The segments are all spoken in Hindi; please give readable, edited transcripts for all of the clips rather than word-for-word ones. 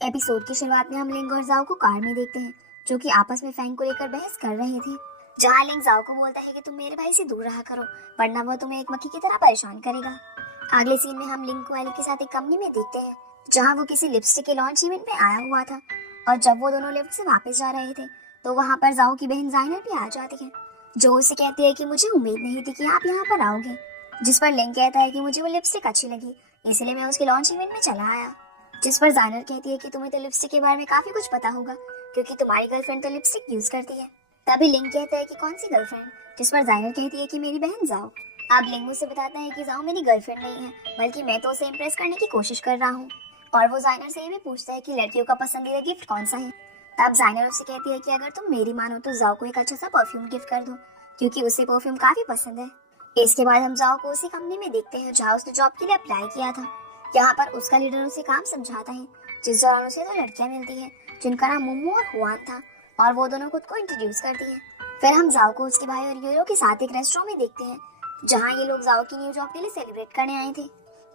एपिसोड की शुरुआत में हम लिंग और जाओ को कार में देखते हैं, जो कि आपस में फैंग को लेकर बहस कर रहे थे। जहां लिंग जाओ को बोलता है कि तुम मेरे भाई से दूर रहा करो, वरना वो तुम्हें एक मक्खी की तरह परेशान करेगा। अगले सीन में हम लिंग को एली के साथ एक कंपनी में देखते हैं, जहां वो किसी लिपस्टिक के लॉन्च इवेंट में आया हुआ था। और जब वो दोनों लिफ्ट से वापस जा रहे थे, तो वहां पर जाओ की बहन जाइनर भी आ जाती है, जो उसे कहती है कि मुझे उम्मीद नहीं थी कि आप यहाँ पर आओगे। जिस पर लिंग कहता है कि मुझे वो लिपस्टिक अच्छी लगी, इसलिए मैं उसके लॉन्च इवेंट में चला आया। जिस पर जाइनर कहती है कि तुम्हें तो लिपस्टिक के बारे में काफी कुछ पता होगा, क्योंकि तुम्हारी गर्लफ्रेंड तो लिपस्टिक यूज करती है। तभी लिंग कहता है कि कौन सी गर्लफ्रेंड, जिस पर जाइनर कहती है कि मेरी बहन जाओ। अब लिंग उसे बताता है कि जाओ मेरी गर्लफ्रेंड नहीं है, बल्कि मैं तो उसे इम्प्रेस करने की कोशिश कर रहा हूँ। और वो जाइनर से ये भी पूछता है कि लड़कियों का पसंदीदा गिफ्ट कौन सा है। तब जाइनर उसे कहती है कि अगर तुम मेरी मानो तो जाओ को एक अच्छा सा परफ्यूम गिफ्ट कर दो, क्योंकि उसे परफ्यूम काफी पसंद है। इसके बाद हम जाओ को उसी कंपनी में देखते हैं जहाँ उसने जॉब के लिए अप्लाई किया था। यहाँ पर उसका लीडर उसे काम समझाता है, जिस दौरान उसे दो लड़कियां मिलती हैं, जिनका नाम मोमो और हुआन था, और वो दोनों खुद को इंट्रोड्यूस करती हैं। फिर हम जाओ को उसके भाई और योयो के साथ एक रेस्टोरेंट में देखते हैं, जहाँ ये लोग जाओ की न्यू जॉब के लिए सेलिब्रेट करने आए थे।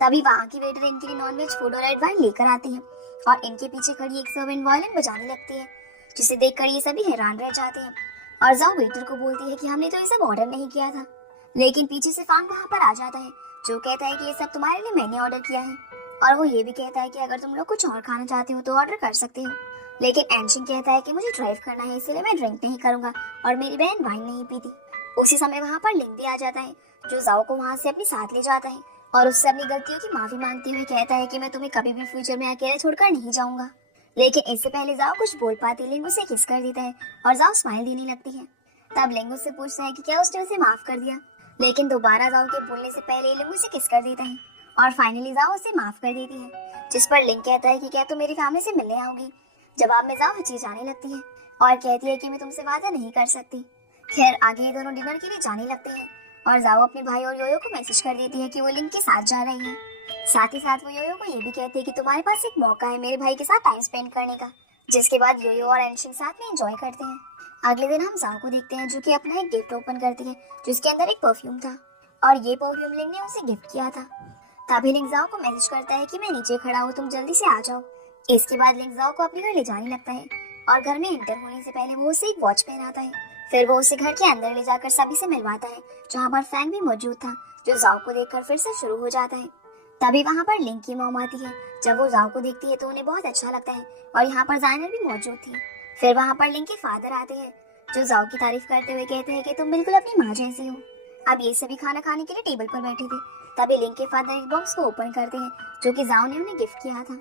तभी वहाँ की वेटर इनके लिए नॉनवेज फूड और रेड वाइन लेकर आती है, और इनके पीछे खड़ी एक सर्वेंट वायलिन बजाने लगती है, जिसे देखकर ये सभी हैरान रह जाते हैं। और जाओ वेटर को बोलती है कि हमने तो ये सब ऑर्डर नहीं किया था। लेकिन पीछे से फांग वहाँ पर आ जाता है, जो कहता है कि ये सब तुम्हारे लिए मैंने ऑर्डर किया है। और वो ये भी कहता है कि अगर तुम लोग कुछ और खाना चाहते हो तो ऑर्डर कर सकते हो। लेकिन एनशिन कहता है कि मुझे ड्राइव करना है, इसलिए मैं ड्रिंक नहीं करूंगा, और मेरी बहन वाइन नहीं पीती। उसी समय वहाँ पर लिंग भी आ जाता है, जो जाओ को वहाँ से अपने साथ ले जाता है, और उससे अपनी गलतियों की माफी मांगते हुए कहता है कि मैं तुम्हें कभी भी फ्यूचर में अकेले छोड़कर नहीं जाऊंगा। लेकिन इससे पहले जाओ कुछ बोल पाती लिंग उसे किस कर देता है, और जाओ स्माइल देने लगती है। तब लिंग उससे पूछता है कि क्या उसने उसे माफ कर दिया, लेकिन दोबारा जाओ के बोलने से पहले लिंग उसे किस कर देता है, और फाइनली जाओ उसे माफ कर देती है। जिस पर लिंग कहता है कि क्या तुम मेरी फैमिली से मिलने आओगी। जवाब में जाओ हिचकिचाने लगती है, और कहती है कि मैं तुमसे वादा नहीं कर सकती। खैर आगे ये दोनों डिनर के लिए जाने लगते हैं, और जाओ अपने भाई और योयो को मैसेज कर देती है कि वो लिंग के साथ जा रही है। साथ ही साथ वो योयो को ये भी कहती है कि तुम्हारे पास एक मौका है मेरे भाई के साथ टाइम स्पेंड करने का। जिसके बाद योयो और एनशिन साथ में एंजॉय करते हैं। अगले दिन हम जाओ को देखते हैं, जो कि अपना एक गिफ्ट ओपन करती है, जिसके अंदर एक परफ्यूम था, और ये परफ्यूम लिंग ने उसे गिफ्ट किया था। तभी लिंग जाओ को मैसेज करता है कि मैं नीचे खड़ा हूँ, तुम जल्दी से आ जाओ। इसके बाद लिंग जाओ को अपने घर ले जाने लगता है, और घर में एंटर होने से पहले वो उसे एक वॉच पहनाता है। फिर वो उसे घर के अंदर ले जाकर सभी से मिलवाता है, जहाँ पर फैंग भी मौजूद था, जो जाओ को देखकर फिर से शुरू हो जाता है। तभी वहाँ पर लिंग की मॉम आती है। जब वो जाओ को देखती है तो उन्हें बहुत अच्छा लगता है, और यहाँ पर जाइनर भी मौजूद थी। फिर वहाँ पर लिंग के फादर आते हैं, जो जाओ की तारीफ करते हुए कहते हैं कि तुम बिल्कुल अपनी माँ जैसी हो। अब ये सभी खाना खाने के लिए टेबल पर बैठे थे। तभी लिंग के फादर एक बॉक्स को ओपन करते हैं, जो कि जाओ ने उन्हें गिफ्ट किया था,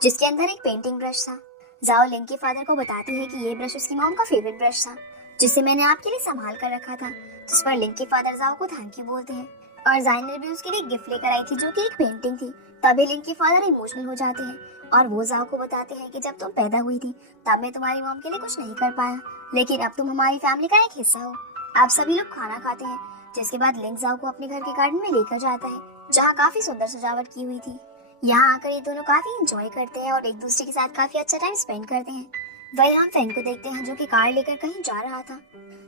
जिसके अंदर एक पेंटिंग ब्रश था। जाओ लिंग के फादर को बताती है कि ये ब्रश उसकी मॉम का फेवरेट ब्रश था, जिसे मैंने आपके लिए संभाल कर रखा था। जिस पर लिंग के फादर जाओ को थैंक यू बोलते हैं, और जाइनर भी उसके लिए गिफ्ट लेकर आई थी, जो कि एक पेंटिंग थी। तभी लिंग के फादर इमोशनल हो जाते हैं, और वो जाओ को बताते हैं कि जब तुम पैदा हुई थी तब मैं तुम्हारी मॉम के लिए कुछ नहीं कर पाया, लेकिन अब तुम हमारी फैमिली का एक हिस्सा हो। आप सभी लोग खाना खाते हैं। जिसके बाद लिंग जाओ को अपने घर के गार्डन में लेकर जाता है, जहाँ काफी सुंदर सजावट की हुई थी। यहाँ आकर ये दोनों काफी एंजॉय करते हैं, और एक दूसरे के साथ काफी अच्छा टाइम स्पेंड करते हैं। वही हम फैंग को देखते हैं, जो कि कार लेकर कहीं जा रहा था।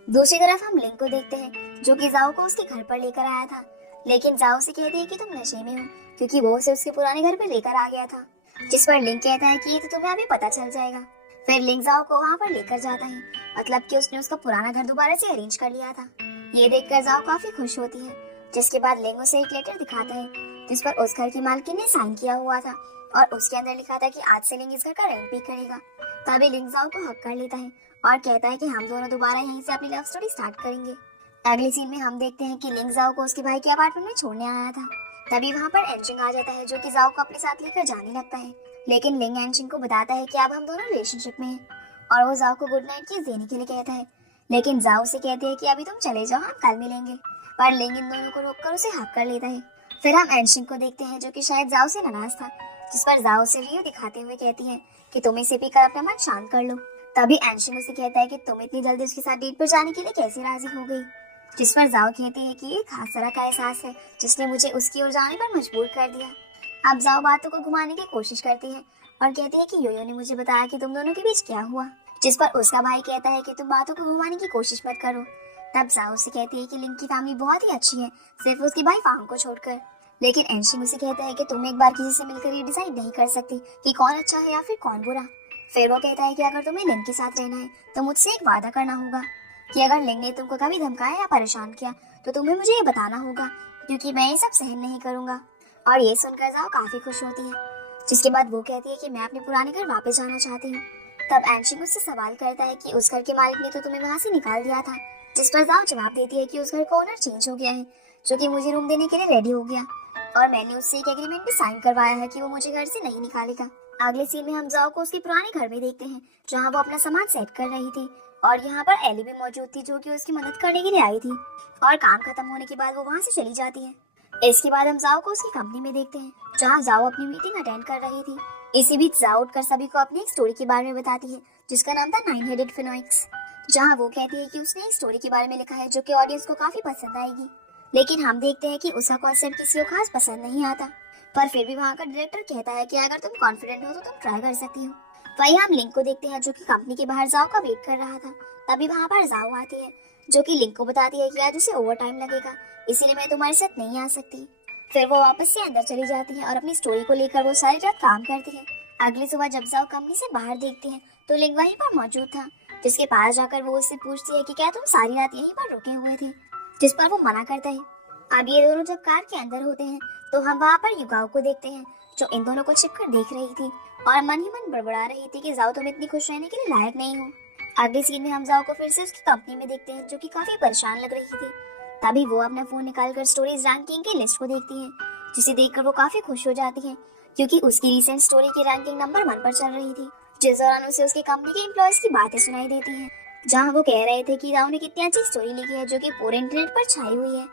दूसरी तरफ हम लिंग को देखते हैं, जो कि जाओ को उसके घर पर लेकर आया था, लेकिन जाओ से कहती है कि तुम नशे में हो, क्योंकि वो उसे उसके पुराने घर पर लेकर आ गया था। जिस पर लिंग कहता है कि ये तो तुम्हें अभी पता चल जाएगा। फिर लिंग जाओ को वहाँ पर लेकर जाता है, मतलब कि उसने उसका पुराना घर दोबारा से अरेंज कर लिया था। ये देखकर जाओ काफी खुश होती है। जिसके बाद लिंग उसे एक लेटर दिखाता है, जिस पर उस घर की मालकिन ने साइन किया हुआ था, और उसके अंदर लिखा था कि आज से लिंग इस घर का रेंट भी करेगा। तभी लिंग जाओ को हक कर लेता है, और कहता है कि हम दोनों दोबारा यहीं से अपनी लव स्टोरी स्टार्ट करेंगे। अगले सीन में हम देखते हैं कि लिंग जाओ को उसके भाई के अपार्टमेंट में छोड़ने आया था। तभी वहाँ पर एनशिन आ जाता है, जो कि जाओ को अपने साथ लेकर जाने लगता है। लेकिन लिंग एनशिन को बताता है कि अब हम दोनों रिलेशनशिप में हैं, और वो जाओ को गुड नाइट किस देने के लिए कहता है। लेकिन जाओ से कहते हैं कि अभी तुम चले जाओ, हम कल मिलेंगे। पर लिंग इन दोनों को रोककर उसे हक कर लेता है। फिर हम एनशिन को देखते हैं, जो कि शायद जाओ से नाराज था। जिस पर जाओ से रियो दिखाते हुए कहती है कि तुम इसे पीकर अपना मन शांत कर लो। तभी एनशिन उसे कहता है कि तुम इतनी जल्दी उसके साथ डेट पर जाने के लिए कैसे राजी हो गई। जिस पर जाओ कहती है कि ये खास तरह का एहसास है, जिसने मुझे उसकी ओर जाने पर मजबूर कर दिया। अब जाओ बातों को घुमाने की कोशिश करती है, और कहती है कि योयो ने मुझे बताया कि तुम दोनों के बीच क्या हुआ। जिस पर उसका भाई कहता है कि तुम बातों को घुमाने की कोशिश मत करो। तब जाओ से कहती है कि लिंग की फैमिली बहुत ही अच्छी है, सिर्फ उसके भाई फांग को छोड़कर। लेकिन एंशिंग उसे कहता है कि तुम एक बार किसी से मिलकर ये डिसाइड नहीं कर सकती कि कौन अच्छा है या फिर कौन बुरा। फिर वो कहता है कि अगर तुम्हें लिंग के साथ रहना है तो मुझसे एक वादा करना होगा कि अगर लिंग ने तुमको कभी धमकाया या परेशान किया तो तुम्हें मुझे ये बताना होगा, क्योंकि मैं ये सब सहन नहीं करूंगा। और ये सुनकर जाओ काफी खुश होती है, जिसके बाद वो कहती है कि मैं अपने पुराने घर वापस जाना चाहती हूँ। तब एंशिंग उससे सवाल करता है कि उस घर के मालिक ने तो तुम्हें वहां से निकाल दिया था, जिस पर जाओ जवाब देती है कि उस घर का ओनर चेंज हो गया है, जो कि मुझे रूम देने के लिए रेडी हो गया, और मैंने उससे एक एग्रीमेंट भी साइन करवाया है कि वो मुझे घर से नहीं निकालेगा। अगले सीन में हम जाओ को उसके पुराने घर में देखते हैं, जहाँ वो अपना सामान सेट कर रही थी, और यहाँ पर एली भी मौजूद थी, जो कि उसकी मदद करने के लिए आई थी। और काम खत्म होने के बाद वो वहाँ से चली जाती है। इसके बाद हम जाओ को उसकी कंपनी में देखते हैं, जहाँ जाओ अपनी मीटिंग अटेंड कर रही थी। इसी बीच जाओ उठकर सभी को अपनी एक स्टोरी के बारे में बताती है, जिसका नाम था 9 हेडेड फिनोइक्स, जहाँ वो कहती है कि उसने एक स्टोरी के बारे में लिखा है जो कि ऑडियंस को काफी पसंद आएगी। लेकिन हम देखते हैं कि उसका कॉन्सेप्ट किसी को खास पसंद नहीं आता, पर फिर भी वहाँ का डायरेक्टर कहता है कि अगर तुम कॉन्फिडेंट हो तो तुम ट्राई कर सकती हो। वही हम लिंक को देखते हैं, जो कि कंपनी के बाहर जाओ का वेट कर रहा था। तभी वहाँ पर जाओ आती है, जो कि लिंक को बताती है कि आज उसे ओवर टाइम लगेगा, इसीलिए मैं तुम्हारे साथ नहीं आ सकती। फिर वो वापस से अंदर चली जाती है और अपनी स्टोरी को लेकर वो सारी रात काम करती है। अगली सुबह जब जाओ कंपनी से बाहर देखती है तो लिंक वहीं पर मौजूद था, जिसके पास जाकर वो उससे पूछती है कि क्या तुम सारी रात यहीं पर रुके हुए थे, जिस पर वो मना करता है। अब ये दोनों जब कार के अंदर होते हैं तो हम वहाँ पर युगाओ को देखते हैं, जो इन दोनों को छिपकर देख रही थी और मन ही मन बड़बड़ा रही थी कि जाओ तुम इतनी खुश रहने के लिए लायक नहीं हो। अगले सीन में हम जाओ को फिर से उसकी कंपनी में देखते हैं, जो कि काफी परेशान लग रही थी। तभी वो अपना फोन निकालकर स्टोरीज रैंकिंग की लिस्ट को देखती है, जिसे देखकर वो काफी खुश हो जाती है, क्योंकि उसकी रिसेंट स्टोरी की रैंकिंग नंबर 1 पर चल रही थी। जिस दौरान उसे उसकी कंपनी के एम्प्लॉयज की बातें सुनाई देती हैं, जहाँ वो कह रहे थे कि राव ने कितनी अच्छी स्टोरी लिखी है, जो कि पूरे इंटरनेट पर छाई हुई है।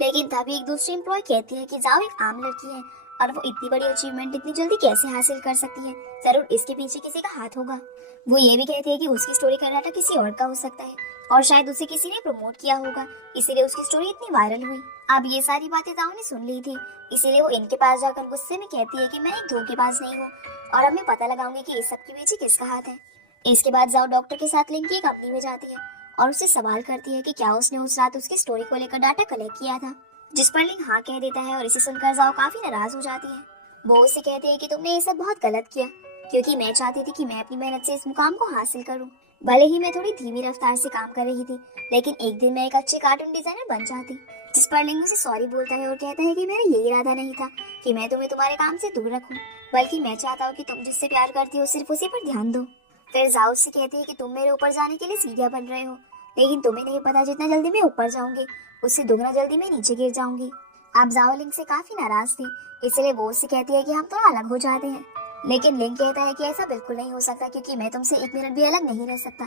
लेकिन तभी एक दूसरी एम्प्लॉय कहती है कि जाओ एक आम लड़की है और वो इतनी बड़ी अचीवमेंट इतनी जल्दी कैसे हासिल कर सकती है, जरूर इसके पीछे किसी का हाथ होगा। वो ये भी कहती है कि उसकी स्टोरी का डाटा किसी और का हो सकता है और शायद उसे किसी ने प्रमोट किया होगा, इसीलिए उसकी स्टोरी इतनी वायरल हुई। अब ये सारी बातें जाओ ने सुन ली थी, इसीलिए वो इनके पास जाकर गुस्से में कहती है कि मैं एक धोखेबाज नहीं हूँ और अब मैं पता लगाऊंगी कि इस सब के पीछे किसका हाथ है। इसके बाद जाओ डॉक्टर के साथ लिंक की कंपनी में जाती है और उससे सवाल करती है कि क्या उसने उस रात उसकी स्टोरी को लेकर डाटा कलेक्ट किया था, जिस पर लिंक हाँ कह देता है और इसे सुनकर जाओ काफी नाराज हो जाती है। वो उससे कहती है कि तुमने ये सब बहुत गलत किया, क्योंकि मैं चाहती थी कि मैं अपनी मेहनत से इस मुकाम को हासिल करूं। भले ही मैं थोड़ी धीमी रफ्तार से काम कर रही थी, लेकिन एक दिन मैं एक अच्छी कार्टून डिजाइनर बन जाती। जिस पर लिंग उसे सॉरी बोलता है और कहता है कि मेरा ये इरादा नहीं था कि मैं तुम्हें तुम्हारे काम से दूर रखूं, बल्कि मैं चाहता हूँ कि तुम जिससे प्यार करती हो सिर्फ उसी पर ध्यान दो। फिर जाओ उससे कहती है कि तुम मेरे ऊपर जाने के लिए सीढ़ियां बन रहे हो, लेकिन तुम्हें नहीं पता जितना जल्दी मैं ऊपर जाऊंगी उससे दुगना जल्दी मैं नीचे गिर जाऊंगी। अब जाओ लिंग से काफी नाराज थी, इसलिए वो उससे कहती है कि हम थोड़ा अलग हो जाते हैं। लेकिन लिंक कहता है कि ऐसा बिल्कुल नहीं हो सकता, क्योंकि मैं तुमसे एक मिनट भी अलग नहीं रह सकता।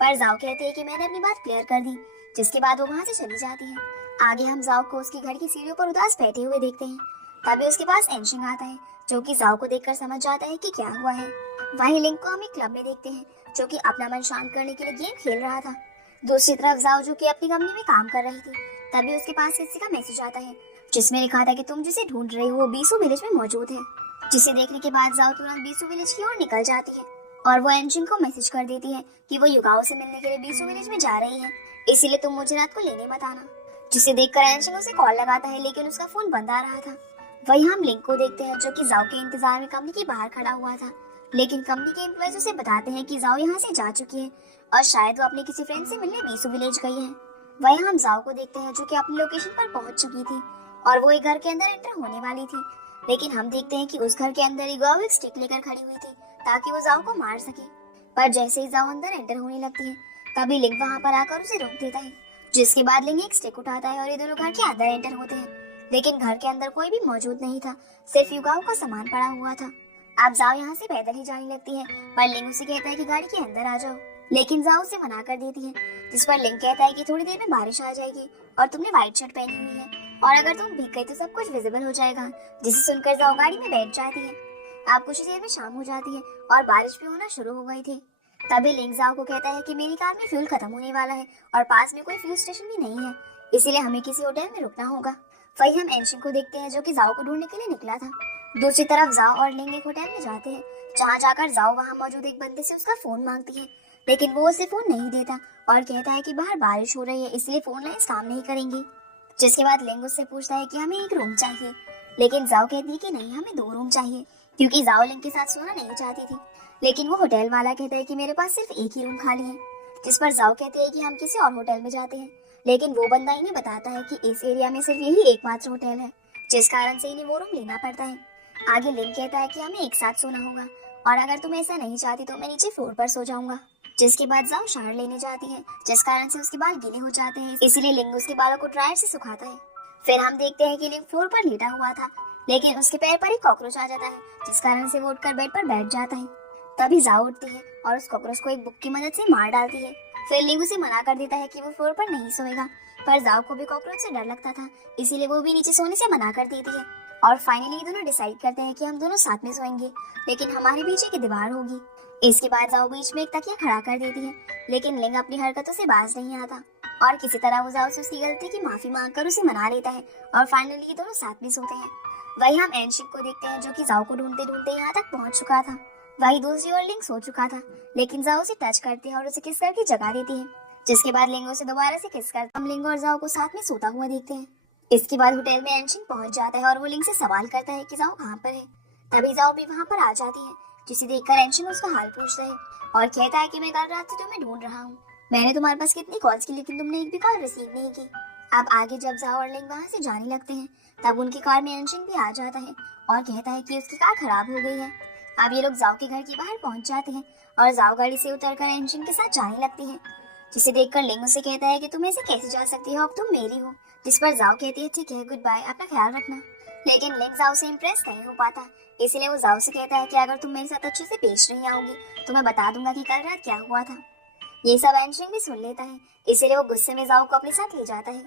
पर जाओ कहती है कि मैंने अपनी बात क्लियर कर दी, जिसके बाद वो वहाँ से चली जाती है। आगे हम जाओ को उसकी घर की सीढ़ियों पर उदास बैठे हुए देखते हैं। तभी उसके पास एंशिंग आता है, जो कि जाओ को देखकर समझ जाता है कि क्या हुआ है। वहीं लिंक को हम एक क्लब में देखते हैं, जो कि अपना मन शांत करने के लिए गेम खेल रहा था। दूसरी तरफ जाओ, जो कि अपनी कंपनी में काम कर रही थी, तभी उसके पास किसी का मैसेज आता है, जिसमें लिखा था कि तुम जिसे ढूंढ रहे हो वो बीसू विलेज में मौजूद है। जिसे देखने के बाद जाओ तुरंत बीसू विलेज की ओर निकल जाती है और वो एंशिंग को मैसेज कर देती है कि वो युगाओं से मिलने के लिए बीसू विलेज में जा रही है, इसीलिए तुम मुझे रात को लेने मत आना। जिसे देखकर एंशिंग उसे कॉल लगाता है, लेकिन उसका फोन बंद आ रहा था। वही हम लिंक को देखते हैं, जो कि जाओ के इंतजार में कंपनी के बाहर खड़ा हुआ था, लेकिन कंपनी के एम्प्लॉयज उसे बताते हैं कि जाओ यहाँ से जा चुकी है और शायद वो अपने किसी फ्रेंड से मिलने बीसू विलेज गई है। वही हम जाओ को देखते हैं, जो कि अपनी लोकेशन पर पहुंच चुकी थी और वो एक घर के अंदर एंटर होने वाली थी, लेकिन हम देखते हैं कि उस घर के अंदर युगाओ एक स्टिक लेकर खड़ी हुई थी ताकि वो जाओ को मार सके। पर जैसे ही जाओ अंदर एंटर होने लगती है, तभी लिंक वहां पर आकर उसे रोक देता है, जिसके बाद लिंक एक स्टिक उठाता है और ये दोनों घर के अंदर एंटर होते हैं। लेकिन घर के अंदर कोई भी मौजूद नहीं था, सिर्फ युगाओ का सामान पड़ा हुआ था। आप जाओ यहाँ से पैदल ही जाने लगती है, पर लिंक उसे कहता है कि गाड़ी के अंदर आ जाओ, लेकिन जाओ उसे मना कर देती है। जिस पर लिंक कहता है कि थोड़ी देर में बारिश आ जाएगी और तुमने व्हाइट शर्ट पहनी हुई है और अगर तुम भीग गई तो सब कुछ विजिबल हो जाएगा। जिसे सुनकर जाओ गाड़ी में बैठ जाती है। आप कुछ ही देर में शाम हो जाती है और बारिश भी होना शुरू हो गई थी। तभी लिंक जाओ को कहता है कि मेरी कार में फ्यूल खत्म होने वाला है और पास में कोई फ्यूल स्टेशन भी नहीं है, इसीलिए हमें किसी होटल में रुकना होगा। वही हम एंशिंग को देखते हैं, जो कि जाओ को ढूंढने के लिए निकला था। दूसरी तरफ जाओ और लिंक एक होटल में जाते हैं, जहाँ जाकर जाओ वहाँ मौजूद एक बंदे से उसका फोन मांगती है, लेकिन वो उसे फोन नहीं देता और कहता है कि बाहर बारिश हो रही है, इसलिए फोन लाइंस काम नहीं करेंगी। जिसके बाद लिंग उससे पूछता है कि हमें एक रूम चाहिए, लेकिन जाओ कहती है कि नहीं, हमें 2 रूम चाहिए, क्योंकि जाओ लिंग के साथ सोना नहीं चाहती थी। लेकिन वो होटल वाला कहता है कि मेरे पास सिर्फ एक ही रूम खाली है। जिस पर जाओ कहती है कि हम किसी और होटल में जाते हैं। लेकिन वो बंदा इन्हें बताता है कि इस एरिया में सिर्फ यही एकमात्र होटल है, जिस कारण से इन्हें वो रूम लेना पड़ता है। आगे लिंग कहता है कि हमें एक साथ सोना होगा, और अगर तुम ऐसा नहीं चाहती तो मैं नीचे फ्लोर पर सो जाऊंगा। जिसके बाद जाओ शावर लेने जाती है, जिस कारण से उसके बाल गीले हो जाते हैं, इसीलिए लिंग उसके बालों को ड्रायर से सुखाता है। फिर हम देखते हैं कि लिंग फ्लोर पर लेटा हुआ था, लेकिन उसके पैर पर एक कॉकरोच आ जाता है, जिस कारण से वो उठकर बेड पर बैठ जाता है। तभी जाओ उठती है और उस कॉकरोच को एक बुक की मदद से मार डालती है। फिर लिंग उसे मना कर देता है कि वो फ्लोर पर नहीं सोएगा, पर जाओ को भी कॉकरोच से डर लगता था, इसीलिए वो भी नीचे सोने से मना कर देती है। और फाइनली दोनों डिसाइड करते हैं कि हम दोनों साथ में सोएंगे, लेकिन हमारे पीछे की दीवार होगी। इसके बाद जाओ बीच में एक तकिया खड़ा कर देती है, लेकिन लिंग अपनी हरकतों से बाज नहीं आता, और किसी तरह वो जाओ से उसकी गलती की माफी मांगकर उसे मना लेता है, और फाइनली ये दोनों साथ में सोते हैं। वही हम एनशिक को देखते हैं, जो कि जाओ को ढूंढते ढूंढते यहाँ तक पहुंच चुका था। वही दूसरी ओर लिंग सो चुका था, लेकिन जाओ उसे टच करती है और उसे किस करके जगा देती है, जिसके बाद लिंग उसे दोबारा से किस करता है। हम लिंग और जाओ को साथ में सोता हुआ देखते हैं। इसके बाद होटल में एनशिक पहुंच जाता है और वो लिंग से सवाल करता है कि जाओ कहाँ पर है। तभी जाओ भी वहाँ पर आ जाती है, जिसे देखकर एनशिक उसका हाल पूछता है और कहता है कि मैं कल रात से तुम्हें ढूंढ रहा हूँ। मैंने तुम्हारे पास कितनी कॉल्स की, लेकिन तुमने एक भी कॉल रिसीव नहीं की। अब आगे जब जाओ और लिंग वहाँ से जाने लगते हैं, तब उनकी कार में एनशिक भी आ जाता है और कहता है कि उसकी कार खराब हो गई है। अब ये लोग जाओ के घर के बाहर पहुंच जाते हैं और जाओ गाड़ी से उतरकर एनशिक के साथ जाने लगती है, जिसे देखकर लिंग उसे कहता है कि तुम ऐसे कैसे जा सकती हो, अब तुम मेरी हो। जिस पर जाओ कहती है ठीक है, गुड बाय, अपना ख्याल रखना। लेकिन लिंग जाओ से इम्प्रेस नहीं हो पाता, इसलिए वो जाओ से कहता है कि अगर तुम मेरे साथ अच्छे से पेश नहीं आओगी तो मैं बता दूंगा कि कल रात क्या हुआ था। ये सब एनशिंग भी सुन लेता है, इसीलिए वो गुस्से में जाओ को अपने साथ ले जाता है।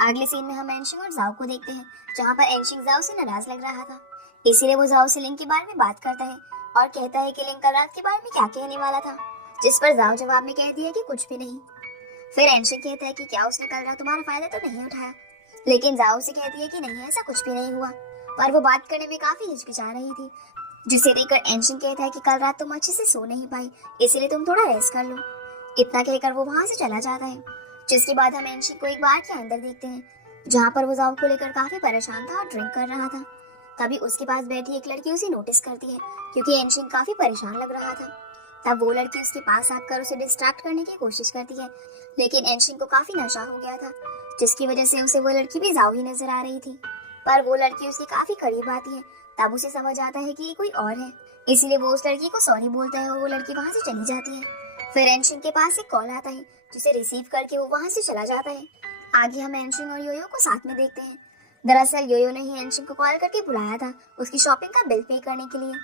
अगले सीन में हम एनशिंग और जाओ को देखते हैं, जहाँ पर एनशिंग जाओ से नाराज लग रहा था, इसीलिए वो जाओ से लिंग के बारे में बात करता है और कहता है कि लिंग कल रात के बारे में क्या कहने वाला था, जिस पर जाओ जवाब में कहती है कि कुछ भी नहीं। फिर एनशिंग कहता है कि क्या उसने कल रात तुम्हारा फायदा तो नहीं उठाया, लेकिन जाओ से कहती है कि नहीं, ऐसा कुछ भी नहीं हुआ, पर वो बात करने में काफी हिचकिचा रही थी, जिसे देखकर एनशिंग कहता है कि कल रात तुम अच्छे से सो नहीं पाई, इसीलिए तुम थोड़ा रेस्ट कर लो। इतना कहकर वो वहां से चला जाता है। जिसके बाद हम एनशिंग को एक बार के अंदर देखते हैं, जहाँ पर वो जाओ को लेकर काफी परेशान था और ड्रिंक कर रहा था। तभी उसके पास बैठी एक लड़की उसे नोटिस करती है, क्योंकि एनशिंग काफी परेशान लग रहा था। तब वो लड़की उसके पास आकर उसे डिस्ट्रैक्ट करने की कोशिश करती है, लेकिन एनशिंग को काफी नशा हो गया था, जिसकी वजह से उसे वो लड़की भी जाओ ही नजर आ रही थी। पर वो लड़की उसके काफी करीब आती है, तब उसे समझ आता है कि ये कोई और है, इसलिए वो उस लड़की को सॉरी बोलता है और वो लड़की वहां से चली जाती है। फिर एनशिंग के पास एक कॉल आता है, जिसे रिसीव करके वो वहां से चला जाता है। आगे हम एनशिंग और योयो को साथ में देखते हैं। दरअसल योयो ने ही एनशिंग को कॉल करके बुलाया था उसकी शॉपिंग का बिल पे करने के लिए,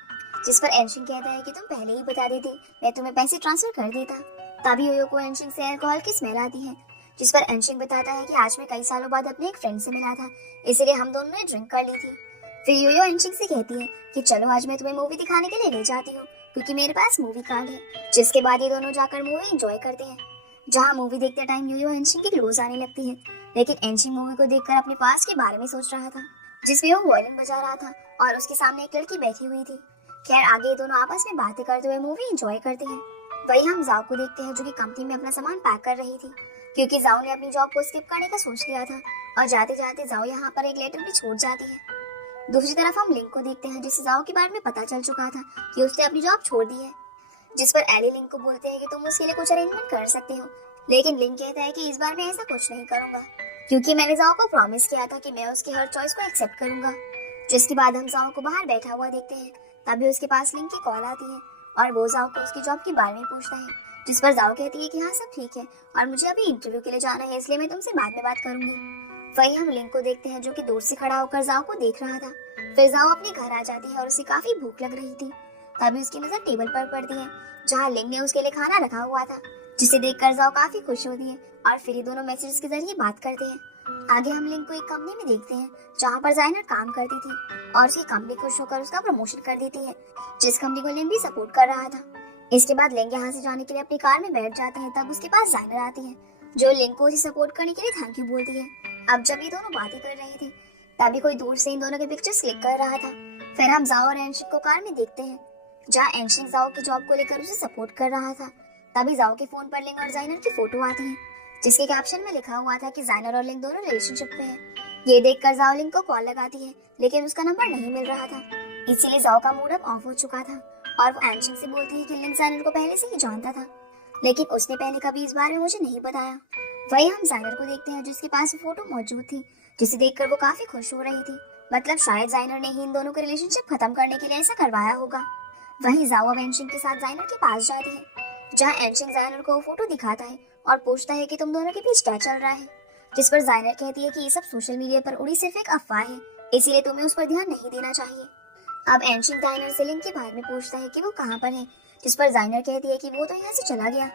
जिस पर एनशिंग कहता है कि तुम पहले ही बता देती, मैं तुम्हें पैसे ट्रांसफर कर देता। तभी योयो को एनशिंग से अल्कोहल की स्मेल आती है, जिस पर एनशिंग बताता है कि आज मैं कई सालों बाद अपने एक फ्रेंड से मिला था, इसलिए हम दोनों ने ड्रिंक कर ली थी। फिर योयो एनशिंग से कहती है कि चलो आज मैं तुम्हें मूवी दिखाने के लिए ले जाती हूँ, क्योंकि मेरे पास मूवी कार्ड है। जिसके बाद ये दोनों जाकर मूवी एंजॉय करते हैं, जहाँ मूवी देखते टाइम योयो एनशिंग की क्लोज आने लगती है, लेकिन एनशिंग मूवी को देखकर अपने पास के बारे में सोच रहा था, जिसमें वो वॉल्यूम बजा रहा था और उसके सामने एक लड़की बैठी हुई थी। खैर आगे ये दोनों आपस में बातें करते हुए मूवी एंजॉय करते हैं। वही हम जाओ को देखते हैं, जो कि कंपनी में अपना सामान पैक कर रही थी, क्योंकि जाओ ने अपनी जॉब को स्किप करने का सोच लिया था, और जाते जाते जाओ यहाँ पर एक लेटर भी छोड़ जाती है। दूसरी तरफ हम लिंक को देखते हैं, जिससे जाओ के बारे में पता चल चुका था कि उसने अपनी जॉब छोड़ दी है, जिस पर एली लिंक को बोलते हैं कि तुम उसके लिए कुछ अरेंजमेंट कर सकते हो, लेकिन लिंक कहता है कि इस बार मैं ऐसा कुछ नहीं करूंगा, क्योंकि मैंने जाओ को प्रॉमिस किया था कि मैं उसकी हर चॉइस को एक्सेप्ट करूंगा। जिसके बाद हम जाओ को बाहर बैठा हुआ देखते हैं, तभी उसके पास लिंक की कॉल आती है और वो जाओ को उसकी जॉब के बारे में पूछता है, जिस पर जाओ कहती है कि हाँ सब ठीक है और मुझे अभी इंटरव्यू के लिए जाना है, इसलिए मैं तुमसे बाद में बात करूंगी। वही हम लिंक को देखते हैं, जो कि दूर से खड़ा होकर जाओ को देख रहा था। फिर जाओ अपने घर आ जाती है और उसे काफी भूख लग रही थी। तभी उसकी नजर टेबल पर पड़ती है, जहाँ लिंक ने उसके लिए खाना रखा हुआ था, जिसे देखकर जाओ काफी खुश होती है और फिर ये दोनों मैसेज के जरिए बात करते हैं। आगे हम लिंक को एक कंपनी में देखते हैं, जहाँ पर जाइनर काम करती थी और उसकी कंपनी खुश होकर उसका प्रमोशन कर देती है, जिस कंपनी को लिंक भी सपोर्ट कर रहा था। इसके बाद लिंक यहाँ से जाने के लिए अपनी कार में बैठ जाता है, तब उसके पास जाइनर आती है, जो लिंक को उसे सपोर्ट करने के लिए थैंक यू बोलती है। अब जब ये दोनों बातें कर रहे थे, तभी कोई दूर से इन दोनों के पिक्चर्स क्लिक कर रहा था। फिर हम जाओ और एनशिक को कार में देखते हैं, जहाँ एनशिक जाओ की जॉब को लेकर उसे सपोर्ट कर रहा था। तभी जाओ के फोन पर लिंक और जाइनर की फोटो आती है, जिसके कैप्शन में लिखा हुआ था कि जाइनर और लिंक दोनों रिलेशनशिप में है। ये देखकर जाओ लिंग को कॉल लगाती है, लेकिन उसका नंबर नहीं मिल रहा था। इसीलिए जाओ का मूड अब ऑफ हो चुका था और वो एनशिंग से बोलती है कि लिंग जाइनर को पहले से ही जानता था, लेकिन उसने पहले कभी इस बारे में मुझे नहीं बताया। वही हम जाइनर को देखते हैं जिसके पास फोटो मौजूद थी, जिसे देखकर वो काफी खुश हो रही थी। मतलब शायद जाइनर ने ही इन दोनों का रिलेशनशिप खत्म करने के लिए ऐसा करवाया होगा। वहीं जाओ अब एनशिंग के साथ जाइनर के पास जाती है, जहाँ एनशिंग जाइनर को वो फोटो दिखाता है और पूछता है कि तुम दोनों के बीच क्या चल रहा है। जिस पर जाइनर कहती है कि ये सब सोशल मीडिया पर उड़ी सिर्फ एक अफवाह है, इसीलिए तुम्हें उस पर ध्यान नहीं देना चाहिए। अब एनशिंग जाइनर से लिंग के बारे में पूछता है कि वो कहाँ पर है, जिस पर जाइनर कहती है कि वो तो यहाँ से चला गया।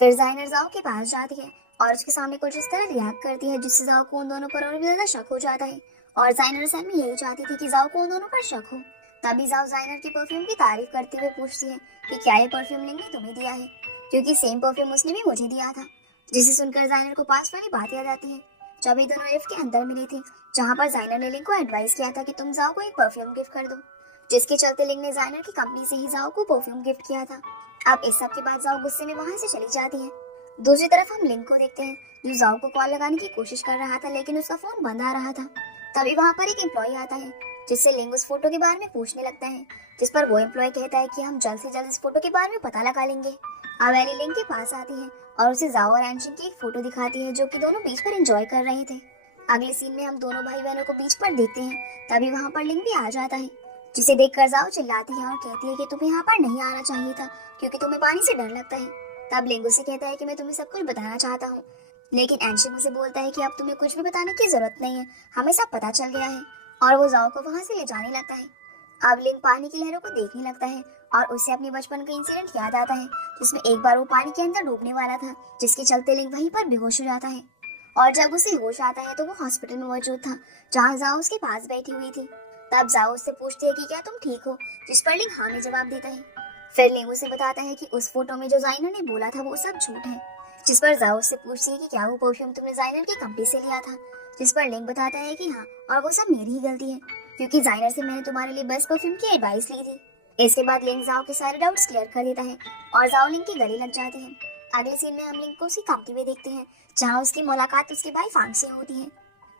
फिर जाइनर जाओ के पास जाती है और उसके सामने कुछ इस तरह रिएक्ट करती है जिससे जाओ को उन दोनों पर और भी ज्यादा शक हो जाता है। और जाइनर असल में यही चाहती थी कि जाओ को उन दोनों पर शक हो। तभी जाओ जाइनर की परफ्यूम की तारीफ करते हुए पूछती है कि क्या ये परफ्यूम लिंग ने तुम्हें दिया है, क्योंकि सेम परफ्यूम उसने भी मुझे दिया था। जिसे सुनकर जाइनर को पास वाली बात याद आती है जब ये दोनों लिफ्ट के अंदर मिली थी, जहाँ पर जाइनर ने लिंग को एडवाइस किया था कि तुम जाओ को एक परफ्यूम गिफ्ट कर दो, जिसके चलते लिंग ने जाइनर की कंपनी से ही जाओ को परफ्यूम गिफ्ट किया था। अब इस सब के बाद जाओ गुस्से में वहां से चली जाती है। दूसरी तरफ हम लिंग को देखते हैं जो जाओ को कॉल लगाने की कोशिश कर रहा था, लेकिन उसका फोन बंद आ रहा था। तभी वहां पर एक एम्प्लॉय आता है जिससे लिंग उस फोटो के बारे में पूछने लगता है, जिस पर वो एम्प्लॉय कहता है कि हम जल्द से जल्द इस फोटो के बारे में पता लगा लेंगे। अब एली लिंग के पास आती है और उसे जाओ और एनशिंग की एक फोटो दिखाती है जो कि दोनों बीच पर एंजॉय कर रहे थे। अगले सीन में हम दोनों भाई बहनों को बीच पर देखते हैं। तभी वहां पर लिंग भी आ जाता है, जिसे देखकर जाओ चिल्लाती है और कहती है कि तुम्हें यहाँ पर नहीं आना चाहिए था, क्योंकि तुम्हें पानी से डर लगता है। तब लिंग उसे कहता है कि मैं तुम्हें सब कुछ बताना चाहता हूँ, लेकिन एनशिंग उसे बोलता है कि अब तुम्हें कुछ भी बताने की जरूरत नहीं है, हमें सब पता चल गया है। और वो जाओ को वहां से ले जाने लगता है। अब लिंग पानी की लहरों को देखने लगता है और उसे अपने बचपन का इंसिडेंट याद आता है, जिसमें एक बार वो पानी के अंदर डूबने वाला था, जिसके चलते लिंग वहीं पर बेहोश हो जाता है। और जब उसे होश आता है तो वो हॉस्पिटल में मौजूद था, जहाँ जाओ उसके पास बैठी हुई थी। तब जाओ उससे पूछती है कि क्या तुम ठीक हो, जिस पर लिंग हाँ में जवाब देता है। फिर लिंग उसे बताता है कि उस फोटो में जो जाइनर ने बोला था वो सब झूठ है। जिस पर जाओ उससे पूछती है कि क्या वो परफ्यूम तुमने जाइनर की कंपनी से लिया था, जिस पर लिंग बताता है कि हाँ, और वो सब मेरी ही गलती है, क्योंकि जाइनर से मैंने तुम्हारे लिए बेस्ट परफ्यूम की एडवाइस ली थी। इसके बाद लिंग जाओ के सारे डाउट्स क्लियर कर देता है और जाओ लिंग के गले लग जाती है। अगले सीन में हम लिंग को उसकी कंपनी में देखते हैं, जहाँ उसकी मुलाकात उसके भाई फांग से होती है।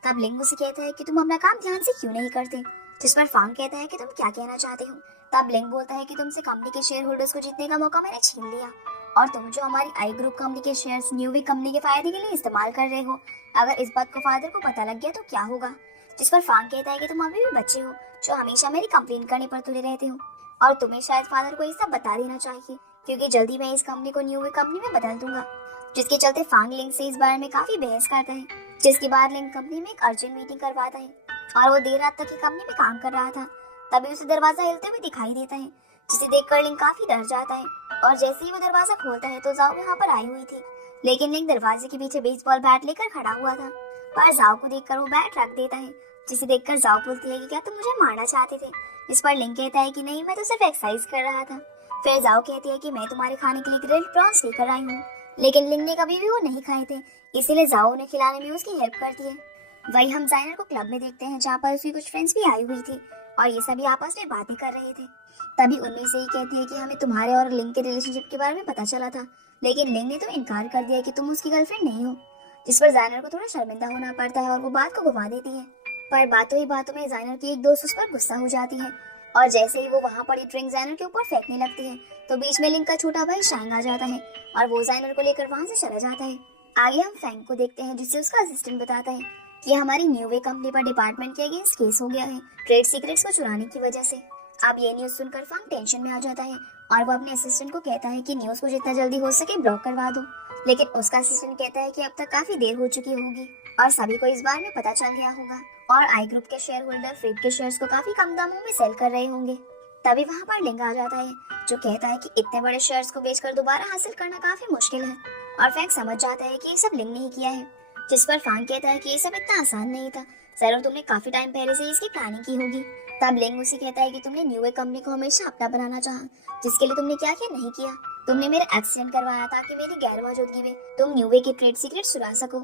तब लिंग उसे कहता है कि तुम अपना काम ध्यान से क्यों नहीं करते, जिस पर फांग कहता है कि तुम क्या कहना चाहते हो। तब लिंग बोलता है कि तुमसे कंपनी के शेयर होल्डर्स को जीतने का मौका मैंने छीन लिया, और तुम जो हमारी आई ग्रुप कंपनी के शेयर्स न्यूवी कंपनी के फायदे के लिए इस्तेमाल कर रहे हो, अगर इस बात को फादर को पता लग गया तो क्या होगा। जिस पर फांग कहता है कि तुम अभी भी बच्चे हो जो हमेशा मेरी कंप्लेन करने पर तुले रहते हो, और तुम्हें शायद फादर को ये सब बता देना चाहिए, क्योंकि जल्दी मैं इस कंपनी को न्यूवी कंपनी में बदल दूंगा। जिसके चलते फांग लिंग से इस बारे में काफी बहस करता है, जिसके बाद लिंग कंपनी में एक अर्जेंट मीटिंग करवाता है और वो देर रात तक ही कंपनी में काम कर रहा था। तभी उसे दरवाजा हिलते हुए दिखाई देता है, जिसे देखकर लिंग काफी डर जाता है, और जैसे ही वो दरवाजा खोलता है तो जाओ यहाँ पर आई हुई थी, लेकिन लिंग दरवाजे के पीछे बेसबॉल बैट लेकर खड़ा हुआ था। पर जाओ को देखकर वो बैट रख देता है, जिसे देखकर जाओ बोलती है कि क्या तुम मुझे मारना चाहते थे। इस पर लिंग कहता है कि नहीं, मैं तो सिर्फ एक्सरसाइज कर रहा था। फिर जाओ कहती है कि मैं तुम्हारे खाने के लिए ग्रिल्ड प्रॉन्स लेकर आई हूँ, लेकिन लिंग ने कभी भी वो नहीं खाए थे, इसीलिए जाओ उन्हें खिलाने में उसकी हेल्प करती है। वही हम जाइनर को क्लब में देखते हैं, जहाँ पर उसकी कुछ फ्रेंड्स भी आई हुई थी और ये सभी आपस में बातें कर रहे थे। तभी उनमें से ही कहती है कि हमें तुम्हारे और लिंग के रिलेशनशिप के बारे में पता चला था, लेकिन लिंग ने तो इनकार कर दिया कि तुम उसकी गर्लफ्रेंड नहीं हो। जिस पर जाइनर को थोड़ा शर्मिंदा होना पड़ता है और वो बात को घुमा देती है। पर बातों ही बातों में जाइनर की एक दोस्त उस पर गुस्सा हो जाती है, और जैसे ही वो वहाँ पड़ी ड्रिंक जाइनर के ऊपर फेंकने लगती है तो बीच में लिंग का छोटा भाई शांग आ जाता है और वो जाइनर को लेकर वहाँ से चला जाता है। आगे हम फैंग को देखते हैं, जिससे उसका असिस्टेंट बताता है कि हमारी न्यूवे कंपनी पर डिपार्टमेंट के अगेंस्ट केस हो गया है ट्रेड सीक्रेट्स को चुराने की वजह से। अब ये न्यूज सुनकर फैंग टेंशन में आ जाता है और वो अपने असिस्टेंट को कहता है कि न्यूज को जितना जल्दी हो सके ब्लॉक करवा दो, लेकिन उसका असिस्टेंट कहता है कि अब तक काफी देर हो चुकी होगी और सभी को इस बारे में पता चल गया होगा, और आई ग्रुप के शेयर होल्डर फ्रीड के शेयर्स को काफी कम दामों में सेल कर रहे होंगे। तभी वहाँ पर लिंग आ जाता है, जो कहता है कि इतने बड़े शेयर्स को बेचकर दोबारा हासिल करना काफी मुश्किल है, और फैंग समझ जाता है कि ये सब लिंग ने ही किया है। जिस पर फैंग कहता है कि ये सब इतना आसान नहीं था, जरूर तुमने काफी टाइम पहले से इसकी प्लानिंग की होगी। तब लिंग उसे कहता है कि तुमने न्यूवे कंपनी को हमेशा अपना बनाना चाहा, जिसके लिए तुमने क्या क्या नहीं किया। तुमने मेरा एक्सीडेंट करवाया ताकि मेरी गैर मौजूदगी में तुम न्यूवे की ट्रेड सीक्रेट चुरा सको।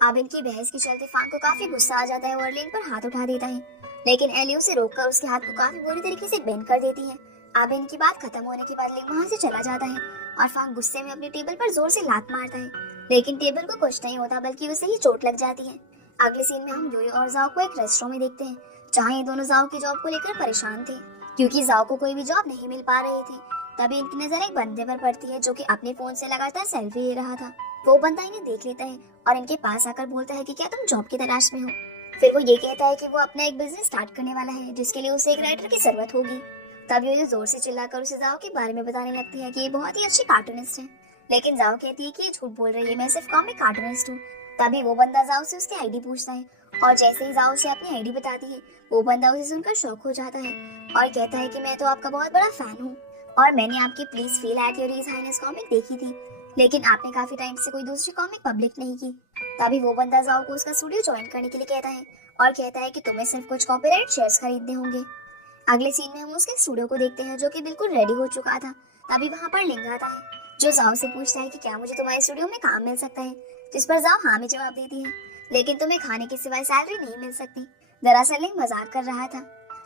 अब इनकी बहस के चलते फैंग को काफी गुस्सा आ जाता है और लिंग पर हाथ उठा देता है, लेकिन एली उसे रोककर उसके हाथ को काफी बुरी तरीके से बेंड कर देती है। अब इनकी बात खत्म होने के बाद लिंग वहाँ से चला जाता है और फैंग गुस्से में अपनी टेबल पर जोर से लात मारता है, लेकिन टेबल को कुछ नहीं होता बल्कि उसे ही चोट लग जाती है। अगले सीन में हम योयो और जाओ को एक रेस्टोरेंट में देखते हैं, जहाँ ये दोनों जाओ की जॉब को लेकर परेशान थे, क्योंकि जाओ को कोई भी जॉब नहीं मिल पा रही थी। तभी इनकी नजर एक बंदे पर पड़ती है, जो कि अपने फोन से लगातार सेल्फी ले रहा था। वो बंदा इन्हें देख लेता है और इनके पास आकर बोलता है कि क्या तुम जॉब की तलाश में हो। फिर वो ये कहता है कि वो अपना एक बिजनेस स्टार्ट करने वाला है, जिसके लिए उसे एक राइटर की जरूरत होगी। तब योयो जोर से चिल्लाकर उसे जाओ के बारे में बताने लगती है कि ये बहुत ही अच्छी कार्टूनिस्ट है। लेकिन जाओ कहती है कि ये झूठ बोल रही है, मैं सिर्फ कॉमिक कार्टूनिस्ट हूँ। तभी वो बंदा जाओ से उसकी आईडी पूछता है, और जैसे ही जाओ से अपनी आईडी बताती है, वो बंदा उसे सुनकर शॉक हो जाता है और कहता है कि मैं तो आपका बहुत बड़ा फैन हूँ और मैंने आपकी please feel at your his highness comic देखी थी, लेकिन आपने काफी टाइम से कोई दूसरी कॉमिक पब्लिक नहीं की। तभी वो बंदा जाओ को उसका स्टूडियो ज्वाइन करने के लिए कहता है और कहता है कि तुम्हें सिर्फ कुछ कॉपीराइट शेयर्स खरीदने होंगे। अगले सीन में हम उसके स्टूडियो को देखते हैं, जो कि बिल्कुल रेडी हो चुका था। तभी वहाँ पर लिंग आता है, जो जाओ से पूछता है कि क्या मुझे तुम्हारे स्टूडियो में काम मिल सकता है, जिस पर जाओ हाँ में जवाब देती है, लेकिन तुम्हें खाने के सिवाय सैलरी नहीं मिल सकती। दरअसल लिंग मजाक कर रहा था।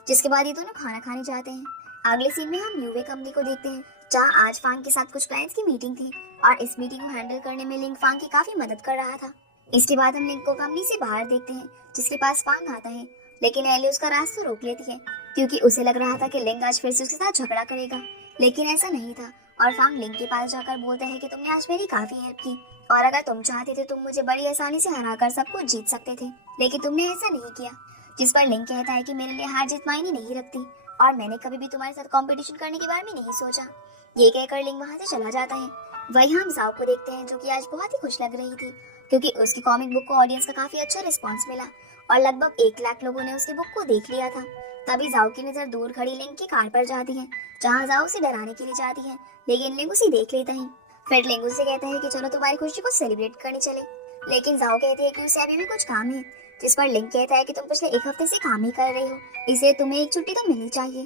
जिसके बाद ये दोनों खाना खाने जाते हैं। अगले सीन में हम यूवे कंपनी को देखते हैं, जहाँ आज फांग के साथ कुछ क्लाइंट्स की मीटिंग थी और इस मीटिंग को हैंडल करने में लिंग फांग की काफी मदद कर रहा था। इसके बाद हम लिंग को कंपनी से बाहर देखते हैं, जिसके पास फांग आता है, लेकिन एली उसका रास्ता रोक लेती है, क्योंकि उसे लग रहा था कि लिंग आज फिर से उसके साथ झगड़ा करेगा, लेकिन ऐसा नहीं था। और फांग लिंग के पास जाकर बोलता है कि तुमने आज मेरी काफी हेल्प की और अगर तुम चाहते थे तुम मुझे बड़ी आसानी से हराकर सब कुछ जीत सकते थे, लेकिन तुमने ऐसा नहीं किया। जिस पर लिंग कहता है कि मेरे लिए हार जीत मायने नहीं रखती और मैंने कभी भी तुम्हारे साथ कंपटीशन करने के बारे में नहीं सोचा। ये कहकर लिंग वहाँ से चला जाता है। वही हम जाओ को देखते हैं, जो कि आज बहुत ही खुश लग रही थी, क्योंकि उसकी कॉमिक बुक को ऑडियंस का काफी अच्छा रिस्पॉन्स मिला और लगभग 1 लाख लोगों ने उसकी बुक को देख लिया था। तभी जाओ की नजर दूर खड़ी लिंग की कार पर जाती है, जहाँ जाओ उसे डराने के लिए जाती है, लेकिन लिंग उसे देख लेता है। फिर लिंग उसे कहता है कि चलो तुम्हारी खुशी को सेलिब्रेट करने चले, लेकिन जाओ कहती है कि उसे अभी भी कुछ काम है। जिस पर लिंग कहता है कि तुम पिछले 1 हफ्ते से काम ही कर रहे हो, इसलिए तुम्हें एक छुट्टी तो मिलनी चाहिए।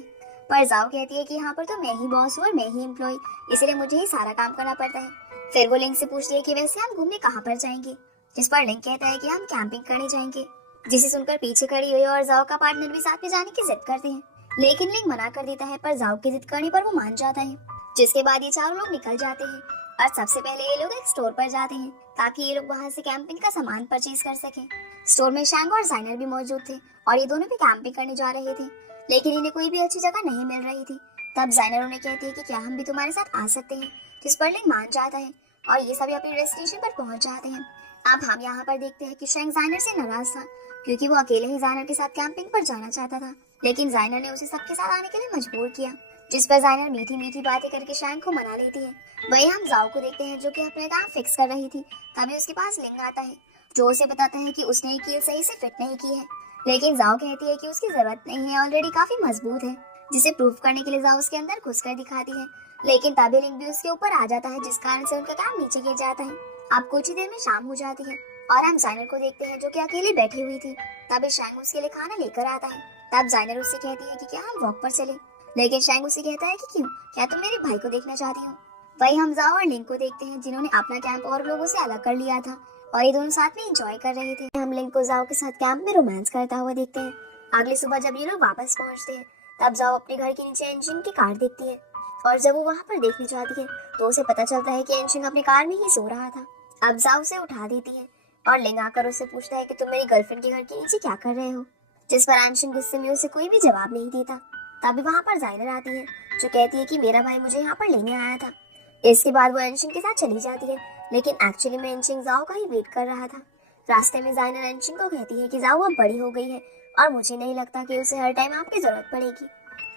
पर जाओ कहती है कि यहाँ पर तो मैं ही बॉस हूँ और मैं ही एम्प्लॉय, इसलिए मुझे ही सारा काम करना पड़ता है। फिर वो लिंग से पूछती है कि वैसे हम घूमने कहाँ पर जाएंगे, जिस पर लिंग कहता है कि हम कैंपिंग करने जाएंगे। जिसे सुनकर पीछे खड़ी हुई और जाओ का पार्टनर भी साथ में जाने की जिद करते हैं, लेकिन लिंग मना कर देता है, पर जाओ की जिद करने पर वो मान जाता है। जिसके बाद ये चारों लोग निकल जाते हैं और सबसे पहले ये लोग एक स्टोर पर जाते हैं, ताकि ये लोग वहाँ से कैंपिंग का सामान परचेज कर सके। स्टोर में शैंग और जाइनर भी मौजूद थे और ये दोनों भी कैंपिंग करने जा रहे थे, लेकिन इन्हें कोई भी अच्छी जगह नहीं मिल रही थी। तब जाइनर उन्हें कहती है कि क्या हम भी तुम्हारे साथ आ सकते हैं, जिस पर लिंग मान जाता है और ये सभी अपने डेस्टिनेशन पर पहुंच जाते हैं। अब हम यहाँ पर देखते हैं कि शैंग जाइनर से नाराज था, क्योंकि वो अकेले ही जाइनर के साथ कैंपिंग पर जाना चाहता था, लेकिन जाइनर ने उसे सबके साथ आने के लिए मजबूर किया। जिस पर जाइनर मीठी मीठी बातें करके शैंग को मना लेती है। वही हम जाओ को देखते हैं, जो कि अपने काम फिक्स कर रही थी। तभी उसके पास लिंग आता है, जो उसे बताता है कि उसने ये कील सही से फिट नहीं की है, लेकिन जाओ कहती है कि उसकी जरूरत नहीं है, ऑलरेडी काफी मजबूत है। जिसे प्रूफ करने के लिए जाओ उसके अंदर घुसकर दिखाती है, लेकिन तभी लिंग भी उसके ऊपर आ जाता है, जिस कारण से उनका काम नीचे गिर जाता है। अब कुछ ही देर में शाम हो जाती है और हम जाइनर को देखते हैं, जो कि अकेली बैठी हुई थी। तभी शैंग उसके लिए खाना लेकर आता है। तब जाइनर उससे कहती है कि क्या हम वॉक पर चले, लेकिन शैंग उसे कहता है कि क्यों, क्या तुम मेरे भाई को देखना चाहती हो। वही हम जाओ और लिंग को देखते हैं, जिन्होंने अपना कैंप और लोगों से अलग कर लिया था और ये दोनों साथ में एंजॉय कर रहे थे। हम लिंग को जाओ के साथ कैंप में रोमांस करता हुआ देखते हैं। अगली सुबह जब ये लोग वापस पहुंचते हैं, तब जाओ अपने घर के नीचे एंशिंग की कार देखती है और जब वो वहाँ पर देखने जाती है, तो उसे पता चलता है कि एंशिंग अपने कार में ही सो रहा था। अब जाओ उसे उठा देती है और लिंग आकर उससे पूछता है कि तुम मेरी गर्लफ्रेंड के घर के नीचे क्या कर रहे हो, जिस पर एंशिंग गुस्से में उसे कोई भी जवाब नहीं देता। तभी वहाँ पर जाइनर आती है, जो कहती है कि मेरा भाई मुझे यहाँ पर लेने आया था। इसके बाद वो एंशिंग के साथ चली जाती है, लेकिन एक्चुअली में एंशिंग जाओ का ही वेट कर रहा था। रास्ते में जाइनर एंशिंग को कहती है कि जाओ अब बड़ी हो गई है और मुझे नहीं लगता कि उसे हर टाइम आपकी जरूरत पड़ेगी।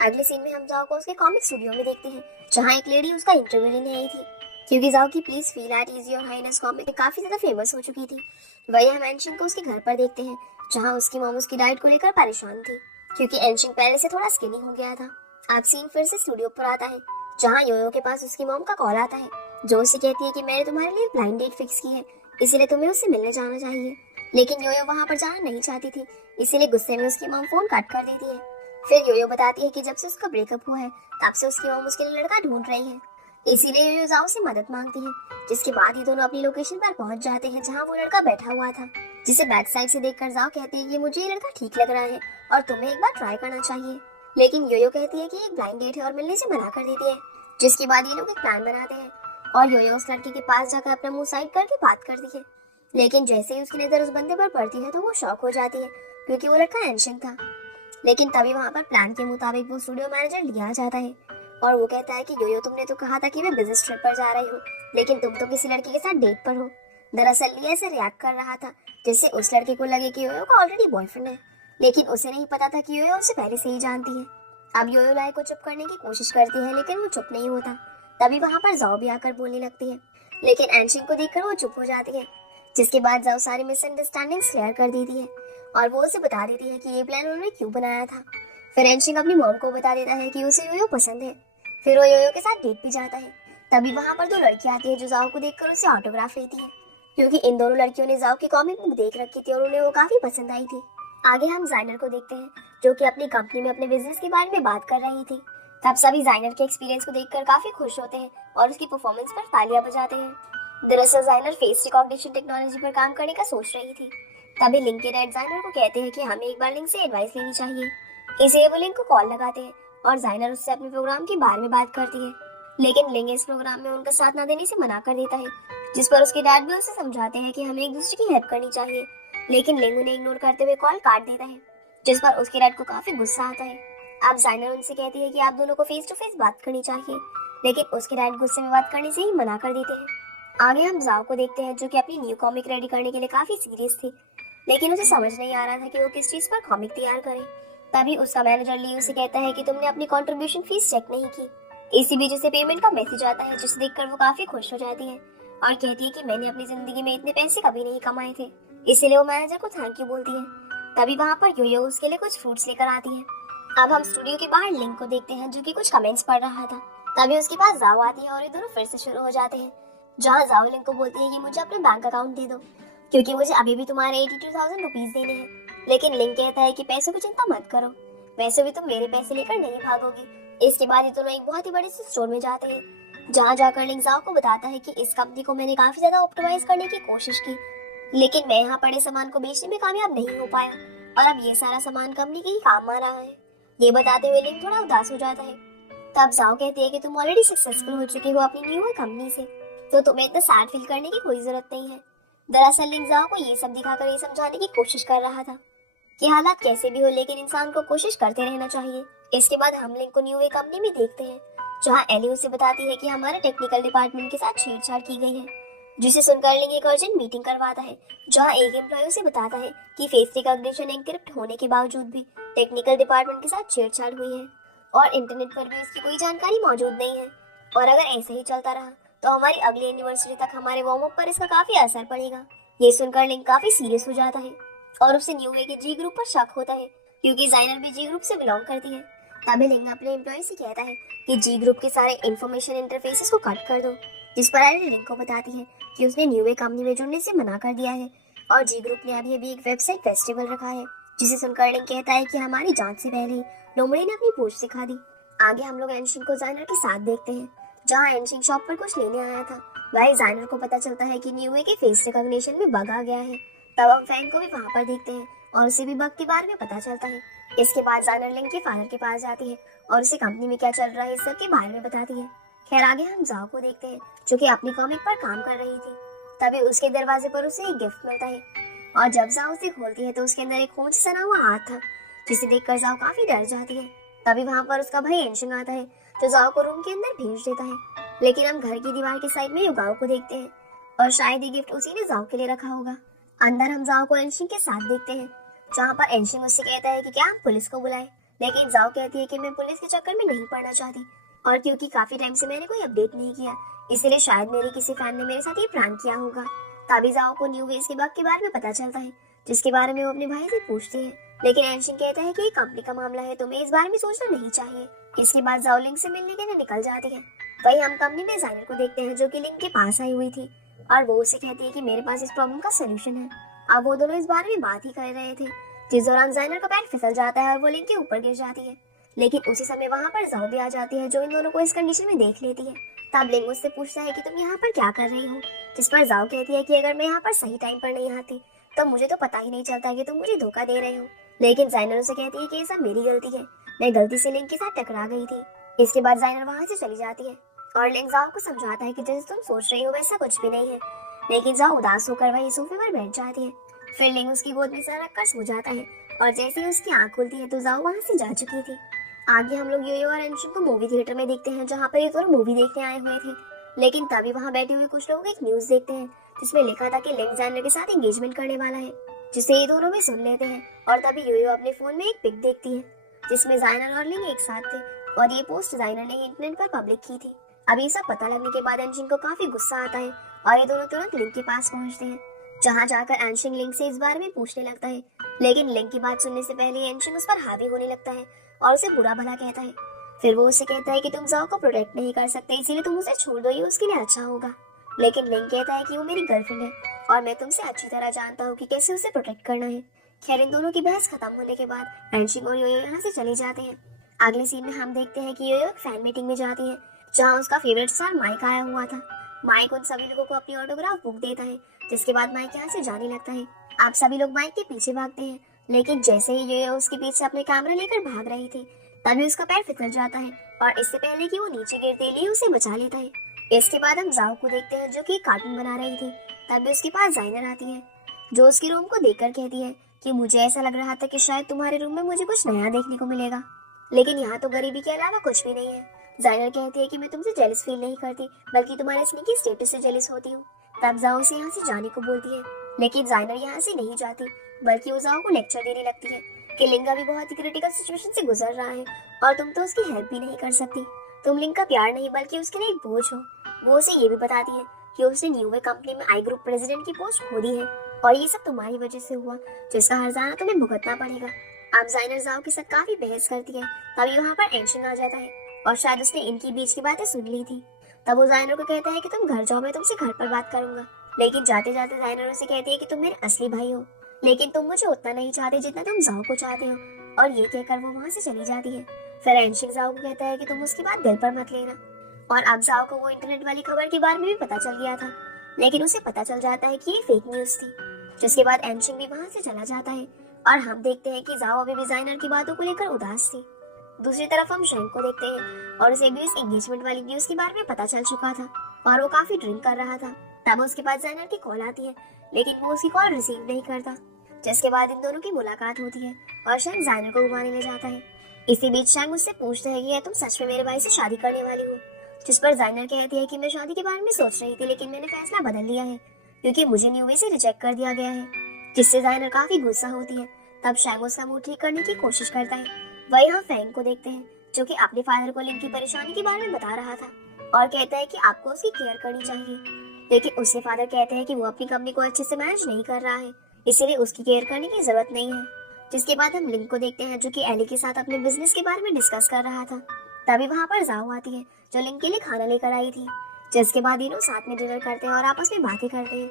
अगले सीन में हम जाओ को उसके कॉमिक स्टूडियो में देखते हैं, जहाँ एक लेडी उसका इंटरव्यू लेने आई थी, क्योंकि जाओ की please feel at is your highness comic काफी ज्यादा फेमस हो चुकी थी। वही हम एंशिंग को उसके घर पर देखते हैं, जहाँ उसकी मॉम उसकी डाइट को लेकर परेशान थी, क्योंकि एंशिंग पहले से थोड़ा स्किनी हो गया था। अब सीन फिर से स्टूडियो पर आता है, जहाँ योयो के पास उसकी मॉम का कॉल आता है, जो उसे कहती है कि मैंने तुम्हारे लिए ब्लाइंड डेट फिक्स की है, इसीलिए तुम्हें उससे मिलने जाना चाहिए। लेकिन योयो वहाँ पर जाना नहीं चाहती थी, इसीलिए गुस्से में उसकी मॉम फोन कट कर देती है। फिर योयो बताती है कि जब से उसका ब्रेकअप हुआ है, तब से उसकी मॉम उसके लिए लड़का ढूंढ रही है, इसीलिए योयो जाओ से मदद मांगती है। जिसके बाद ये दोनों अपनी लोकेशन पर पहुंच जाते हैं, जहाँ वो लड़का बैठा हुआ था, जिसे बैक साइड से देखकर जाओ कहती है कि मुझे ये लड़का ठीक लग रहा है और तुम्हें एक बार ट्राई करना चाहिए। लेकिन योयो कहती है कि एक ब्लाइंड डेट है और मिलने से मना कर देती है। जिसके बाद ये लोग एक प्लान बनाते हैं और योयो उस लड़के के पास जाकर अपना मुंह साइड करके बात करती है। लेकिन जैसे ही उसकी नजर उस बंदे पर पड़ती है तो वो शॉक हो जाती है, क्योंकि वो लड़का एंशिंग था। लेकिन तभी वहां पर प्लान के मुताबिक वो स्टूडियो मैनेजर लिया जाता है और वो कहता है कि योयो, तुमने तो कहा था कि मैं बिजनेस ट्रिप पर जा रही हूँ, लेकिन तुम तो किसी लड़की के साथ डेट पर हो। दरअसल लिया ऐसे रिएक्ट कर रहा था जिससे उस लड़के को लगे कि योयो का ऑलरेडी बॉयफ्रेंड है, लेकिन उसे नहीं पता था कि योयो उसे पहले से ही जानती है। अब योयो लाए को चुप करने की कोशिश करती है, लेकिन वो चुप नहीं होता। तभी वहां पर जाओ भी आकर बोलने लगती है, लेकिन एंशिंग को देखकर वो चुप हो जाती है। जिसके बाद जाओ सारी मिसअंडरस्टैंडिंग क्लियर कर देती है और वो उसे बता देती है कि ये प्लान उन्होंने क्यों बनाया था। फिर एंशिंग अपनी मॉम को बता देता है कि उसे योयो पसंद है। फिर वो योयो के साथ डेट भी जाता है। तभी वहां पर दो लड़कियां आती है जो जाओ को देखकर उसे ऑटोग्राफ लेती है, क्योंकि इन दोनों लड़कियों ने जाओ की कॉमिक बुक देख रखी थी और उन्हें वो काफी पसंद आई थी। आगे हम जाइनर को देखते हैं जो कि अपनी कंपनी में अपने बिजनेस के बारे में बात कर रही थी। तब सभी जाइनर के एक्सपीरियंस को देखकर काफी खुश होते हैं और उसकी परफॉर्मेंस पर तालियां बजाते हैं। दरअसल जाइनर फेस रिकॉग्निशन टेक्नोलॉजी पर काम करने का सोच रही थी। तभी लिंक के डैड जाइनर को कहते हैं कि हमें एक बार लिंक से एडवाइस लेनी चाहिए। इसलिए वो लिंक को कॉल लगाते हैं और जाइनर उससे अपने प्रोग्राम के बारे में बात करती है, लेकिन लिंक इस प्रोग्राम में उनका साथ न देने से मना कर देता है, जिस पर उसके डैड भी उसे समझाते हैं कि हमें एक दूसरे की हेल्प करनी चाहिए। लेकिन लिंग उन्हें इग्नोर करते हुए कॉल काट देता है, जिस पर उसके डैड को काफी गुस्सा आता है। अब जाइनर उनसे कहती है कि आप दोनों को फेस टू फेस बात करनी चाहिए, लेकिन उसके डैड गुस्से में बात करने से ही मना कर देते हैं। आगे हम जाओ को देखते हैं जो कि अपनी न्यू कॉमिक रेडी करने के लिए काफी सीरियस थी, लेकिन उसे समझ नहीं आ रहा था कि वो किस चीज पर कॉमिक तैयार करे। तभी उसका मैनेजर ली उसे कहता है कि तुमने अपनी कंट्रीब्यूशन फीस चेक नहीं की। इसी बीच उसे पेमेंट का मैसेज आता है, जिसे देखकर वो काफी खुश हो जाती है और कहती है कि मैंने अपनी जिंदगी में इतने पैसे कभी नहीं कमाए थे, इसीलिए वो मैनेजर को थैंक यू बोलती है। तभी वहाँ पर योयो उसके लिए कुछ फ्रूट्स लेकर आती है। अब हम स्टूडियो के बाहर लिंक को देखते हैं जो कि कुछ कमेंट्स पढ़ रहा था। तभी उसके पास जाओ आती है और ये दोनों फिर से शुरू हो जाते हैं, जहाँ जाओ लिंक को बोलती है कि मुझे अपने बैंक अकाउंट दे दो, क्योंकि मुझे अभी भी तुम्हारे 82,000 रुपीज देने हैं। लेकिन लिंक कहता है कि पैसों की चिंता मत करो, वैसे भी तुम मेरे पैसे लेकर नहीं भागोगी। इसके बाद ये दोनों एक बहुत ही बड़े से स्टोर में जाते हैं, जहाँ जाकर लिंक जाओ को बताता है कि इस कंपनी को मैंने काफी ज्यादा ऑप्टिमाइज करने की कोशिश की, लेकिन मैं यहाँ पड़े सामान को बेचने में कामयाब नहीं हो पाया और अब ये सारा सामान कंपनी के ही काम आ रहा है। ये बताते हुए लिंक थोड़ा उदास हो जाता है। तब जाओ कहती है कि तुम ऑलरेडी सक्सेसफुल हो चुके हो अपनी न्यू कंपनी से, तो तुम्हें इतना सैड फील करने की कोई जरूरत नहीं है। दरअसल लिंक जाओ को ये सब दिखाकर ये समझाने की कोशिश कर रहा था कि हालात कैसे भी हो, लेकिन इंसान को कोशिश करते रहना चाहिए। इसके बाद हम लिंक को न्यू कंपनी में देखते हैं, जहाँ एली उसे बताती है कि हमारे टेक्निकल डिपार्टमेंट के साथ छेड़छाड़ की गई है, जिसे सुनकर लिंक एक अर्जेंट मीटिंग करवाता है, जहाँ एक एम्प्लॉय उसे बताता है कि फेस रिकॉग्निशन एनक्रिप्ट होने के बावजूद भी टेक्निकल डिपार्टमेंट के साथ छेड़छाड़ हुई है और इंटरनेट पर भी उसकी कोई जानकारी मौजूद नहीं है, और अगर ऐसे ही चलता रहा तो हमारी अगली एनिवर्सरी तक हमारे वार्म अप पर इसका काफी असर पड़ेगा। ये सुनकर लिंक काफी सीरियस हो जाता है और उसे न्यू वे के जी ग्रुप पर शक होता है, क्योंकि जाइनर भी जी ग्रुप से बिलोंग करती है। तभी लिंक अपने एम्प्लॉय से कहता है कि जी ग्रुप के सारे इंफॉर्मेशन इंटरफेसेस को कट कर दो, जिस पर एली लिंक को बताती है कि उसने न्यू वे कंपनी में जुड़ने से मना कर दिया है और जी ग्रुप ने अभी एक वेबसाइट फेस्टिवल रखा है, जिसे सुनकर लिंक कहता है कि हमारी जांच से पहले ही लोमड़ी ने अपनी पूछ दिखा दी। आगे हम लोग एंशिंग को जाइनर के साथ देखते हैं, जहाँ एंशिंग शॉप पर कुछ लेने आया था। वही जाइनर को पता चलता है कि न्यू वे के फेस रिकॉग्निशन में बग आ गया है। तब हम फैंग को भी वहाँ पर देखते हैं और उसे भी बग के बारे में पता चलता है। इसके बाद जाइनर लिंक के फादर के पास जाती है और उसे कंपनी में क्या चल रहा है इस सब के बारे में बताती है। खैर आगे हम जाओ को देखते हैं जो कि अपनी कॉमिक पर काम कर रही थी। तभी उसके दरवाजे पर उसे एक गिफ्ट मिलता है और जब जाओ उसे खोलती है तो उसके अंदर एक खून से सना हुआ हाथ था, जिसे देखकर जाओ काफी डर जाती है। तभी वहाँ पर उसका भाई एंशिंग आता है जो जाओ को रूम के अंदर भेज देता है। लेकिन हम घर की दीवार के साइड में युगाओ को देखते हैं और शायद ये गिफ्ट उसी ने जाओ के लिए रखा होगा। अंदर हम जाओ को एंशिंग के साथ देखते हैं, जहाँ पर एंशिंग उससे कहता है कि क्या हम पुलिस को बुलाए, लेकिन जाओ कहती है कि मैं पुलिस के चक्कर में नहीं पड़ना चाहती, और क्योंकि काफी टाइम से मैंने कोई अपडेट नहीं किया, इसलिए शायद मेरे किसी फैन ने मेरे साथ ये प्रैंक किया होगा। तभी जाओ को न्यू वेज के बग के बारे में पता चलता है, जिसके बारे में वो अपने भाई से पूछती है, लेकिन एंशिंग कहता है कि ये कंपनी का मामला है, तुम्हें इस बारे में सोचना नहीं चाहिए। इसके बाद जाओ लिंक से मिलने के लिए निकल जाती है। वही हम कंपनी में जाइनर को देखते हैं जो कि लिंक के पास आई हुई थी और वो उसे कहती है कि मेरे पास इस प्रॉब्लम का सोल्यूशन है। अब वो दोनों इस बारे में बात ही कर रहे थे, जिस दौरान जाइनर का पैर फिसल जाता है और वो लिंक के ऊपर गिर जाती है। लेकिन उसी समय वहाँ पर जाओ भी आ जाती है जो इन दोनों को इस कंडीशन में देख लेती है। तब लिंक उससे पूछता है कि तुम यहाँ पर क्या कर रही हो, जिस पर जाओ कहती है कि अगर मैं यहाँ पर सही टाइम पर नहीं आती तो मुझे तो पता ही नहीं चलता कि तुम मुझे धोखा दे रहे हो। लेकिन जाइनर उसे कहती है कि ये सब मेरी गलती है, मैं गलती से लिंक के साथ टकरा गई थी। इसके बाद जाइनर वहाँ से चली जाती है और लिंक जाओ को समझाता है कि जैसे तुम सोच रही हो वैसा कुछ भी नहीं है, लेकिन जाओ उदास होकर वही सोफे पर बैठ जाती है। फिर लिंग उसकी गोद में सर रखकर सो जाता है और जैसे ही उसकी आंख खुलती है तो जाओ वहां से जा चुकी थी। आगे हम लोग योयो और एंशिन को मूवी थिएटर में देखते हैं, जहाँ पर ये दोनों मूवी देखने आए हुए थे। लेकिन तभी वहाँ बैठे हुए कुछ लोग एक न्यूज देखते हैं जिसमें लिखा था कि लिंग जाइनर के साथ एंगेजमेंट करने वाला है, जिसे ये दोनों भी सुन लेते हैं। और तभी योयो अपने फोन में एक पिक देखती है जिसमें जाइनर और लिंग एक साथ थे और ये पोस्ट जाइनर ने इंटरनेट पर पब्लिक की थी। अब ये सब पता लगने के बाद एंशिन को काफी गुस्सा आता है और ये दोनों तुरंत लिंग के पास पहुंचते हैं, जहाँ जाकर एंशिन लिंग से इस बारे में पूछने लगता है। लेकिन लिंग की बात सुनने से पहले एंशिन उस पर हावी होने लगता है और उसे बुरा भला कहता है। फिर वो उसे कहता है कि तुम जाओ को प्रोटेक्ट नहीं कर सकते, इसीलिए तुम उसे छोड़ दो, ये उसके लिए अच्छा होगा। लेकिन लिंग कहता है कि वो मेरी गर्लफ्रेंड है और मैं तुमसे अच्छी तरह जानता हूँ कि कैसे उसे प्रोटेक्ट करना है। खैर इन दोनों की बहस खत्म होने के बाद एंशिन और योयो यहाँ से चले जाते हैं। अगले सीन में हम देखते हैं कि योयो एक फैन मीटिंग में जाती है, जहाँ उसका फेवरेट स्टार माइक आया हुआ था। माइक उन सभी लोगों को अपनी ऑटोग्राफ बुक देता है, जिसके बाद माइक यहाँ से जाने लगता है। आप सभी लोग माइक के पीछे भागते हैं, लेकिन जैसे ही योयो उसके पीछे अपने कैमरा लेकर भाग रही थी तभी उसका पैर फिसल जाता है और इससे पहले कि वो नीचे गिरते लिए उसे बचा लेता है। इसके बाद हम जाओ को देखते हैं जो कि कार्टून बना रही थी। तभी उसके पास जाइनर आती है जो उसके रूम को देखकर कहती है कि मुझे ऐसा लग रहा था कि शायद तुम्हारे रूम में मुझे कुछ नया देखने को मिलेगा, लेकिन यहाँ तो गरीबी के अलावा कुछ भी नहीं है। जाइनर कहती है कि मैं तुमसे जेलस फील नहीं करती, बल्कि तुम्हारे स्नीकी स्टेटस से जेलस होती हूँ। तब जाओ उसे यहाँ से जाने को बोलती है, लेकिन जाइनर यहाँ से नहीं जाती, बल्कि वो जाओ को लेक्चर देने लगती है कि लिंग अभी बहुत ही क्रिटिकल सिचुएशन से गुजर रहा है और तुम तो उसकी हेल्प भी नहीं कर सकती। तुम लिंग का प्यार नहीं बल्कि उसके लिए एक बोझ हो। वो उसे ये भी बताती है कि उसने न्यू वे कंपनी में आई ग्रुप प्रेसिडेंट की पोस्ट खो दी है और ये सब तुम्हारी वजह से हुआ, जिसका हर्जाना तुम्हें भुगतना पड़ेगा। अब जाइनर जाओ के साथ काफी बहस करती है। तभी वहाँ पर एंशिन आ जाता है और शायद उसने इनकी बीच की बातें सुन ली थी। तब वो जाइनर को कहता है कि तुम घर जाओ, मैं तुमसे घर पर बात करूंगा। लेकिन जाते जाते जाइनर उसे कहती है कि तुम मेरे असली भाई हो, लेकिन तुम मुझे उतना नहीं चाहते जितना तुम जाओ को चाहते हो। और ये कहकर वो वहाँ से चली जाती है। फिर एंशिन जाओ को कहता है कि तुम उसकी बात दिल पर मत लेना। और अब जाओ को वो इंटरनेट वाली खबर के बारे में भी पता चल गया था, लेकिन उसे पता चल जाता है कि ये फेक न्यूज थी। जिसके बाद एंशिन भी वहाँ से चला जाता है और हम देखते हैं कि जाओ अभी डिजाइनर की बातों को लेकर उदास थी। दूसरी तरफ हम शैंग को देखते हैं और उसे भी इस एंगेजमेंट वाली न्यूज के बारे में पता चल चुका था और वो काफी ड्रिंक कर रहा था। तब उसके पास जाइनर की कॉल आती है, लेकिन वो उसकी कॉल रिसीव नहीं करता। जिसके बाद इन दोनों की मुलाकात होती है और शैंग जाइनर को घुमाने ले जाता है। इसी बीच शैंग उससे पूछता है कि तुम सच में मेरे भाई से शादी करने वाली हो, जिस पर जाइनर कहती है कि मैं शादी के बारे में सोच रही थी, लेकिन मैंने फैसला बदल लिया है क्योंकि मुझे न्यू वे से रिजेक्ट कर दिया गया है। जिससे जाइनर काफी गुस्सा होती है। तब शैंग उसका मूड ठीक करने की कोशिश करता है। वही हम फैंग को देखते हैं जो कि अपने फादर को लिंग की परेशानी के बारे में बता रहा था और कहता है कि आपको उसकी केयर करनी चाहिए, लेकिन उसके फादर कहते हैं कि वो अपनी कंपनी को अच्छे से मैनेज नहीं कर रहा है, इसीलिए उसकी केयर करने की जरूरत नहीं है। जिसके बाद हम लिंग को देखते हैं जो कि एली के साथ अपने बिजनेस के बारे में डिस्कस कर रहा था। तभी वहाँ पर जाओ आती है जो लिंग के लिए खाना लेकर आई थी। जिसके बाद ये लोग साथ में डिनर करते हैं और आपस में बातें करते हैं।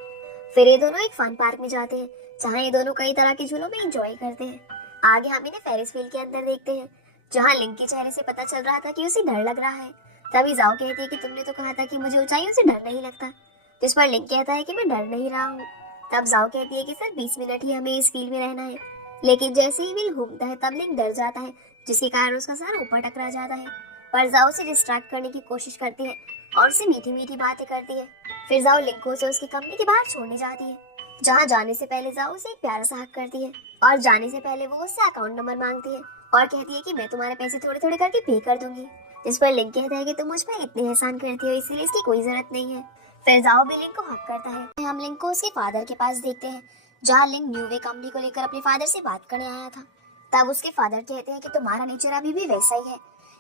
फिर ये दोनों एक फन पार्क में जाते हैं जहाँ ये दोनों कई तरह के झूलों में एंजॉय करते हैं। आगे हम इन्हें फेरिस व्हील के अंदर देखते हैं जहाँ लिंग के चेहरे से पता चल रहा था कि उसे डर लग रहा है। तभी जाओ कहती है कि तुमने तो कहा था कि मुझे ऊंचाइयों से डर नहीं लगता, जिस पर लिंग कहता है कि मैं डर नहीं रहा हूँ। तब जाओ कहती है कि सर 20 मिनट ही हमें इस फील्ड में रहना है, लेकिन जैसे ही व्हील घूमता है तब लिंग डर जाता है, जिसके कारण उसका सर ऊपर टकरा जाता है। पर जाओ उसे डिस्ट्रैक्ट करने की कोशिश करती है और उससे मीठी मीठी बातें करती है। फिर जाओ लिंग को उसे उसकी कंपनी के बाहर छोड़ने जाती है, जहाँ जाने से पहले जाओ उसे एक प्यारा सा हक करती है और जाने से पहले वो उससे अकाउंट नंबर मांगती है और कहती है कि मैं तुम्हारे पैसे थोड़े थोड़े करके पे कर दूंगी। जिस पर लिंग कहता है कि तुम मुझ पर इतने एहसान करती हो, इसलिए इसकी कोई जरूरत नहीं है। फिर जाओ भी लिंग को हक करता है। हम लिंग को उसके फादर के पास देखते हैं जहाँ लिंग न्यू वे कंपनी को लेकर अपने फादर से बात करने आया था। तब उसके फादर कहते हैं कि तुम्हारा नेचर अभी भी वैसा ही है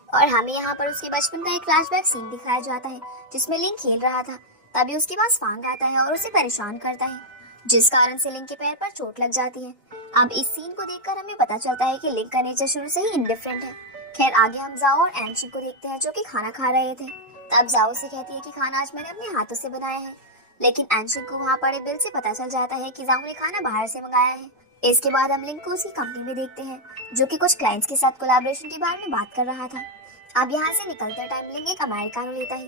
और हमें यहाँ पर उसके बचपन का एक फ्लैशबैक सीन दिखाया जाता है जिसमें लिंग खेल रहा था। तभी उसके पास फांग आता है और उसे परेशान करता है, जिस कारण से लिंग के पैर पर चोट लग जाती है। अब इस सीन को देखकर हमें पता चलता है कि लिंग का नेचर शुरू से ही इंडिफरेंट है। खैर आगे हम जाओ और एंशिन को देखते हैं जो कि खाना खा रहे थे। तब जाओ से कहती है कि खाना आज मैंने अपने हाथों से बनाया है, लेकिन एंशिन को वहाँ पड़े बिल से पता चल जाता है कि जाओ ने खाना बाहर से मंगाया है। इसके बाद हम लिंग को उसकी कंपनी में देखते हैं जो कि कुछ क्लाइंट्स के साथ कोलैबोरेशन के बारे में बात कर रहा था। अब यहाँ से निकलते टाइम लिंग एक अमेरिकानो लेता है,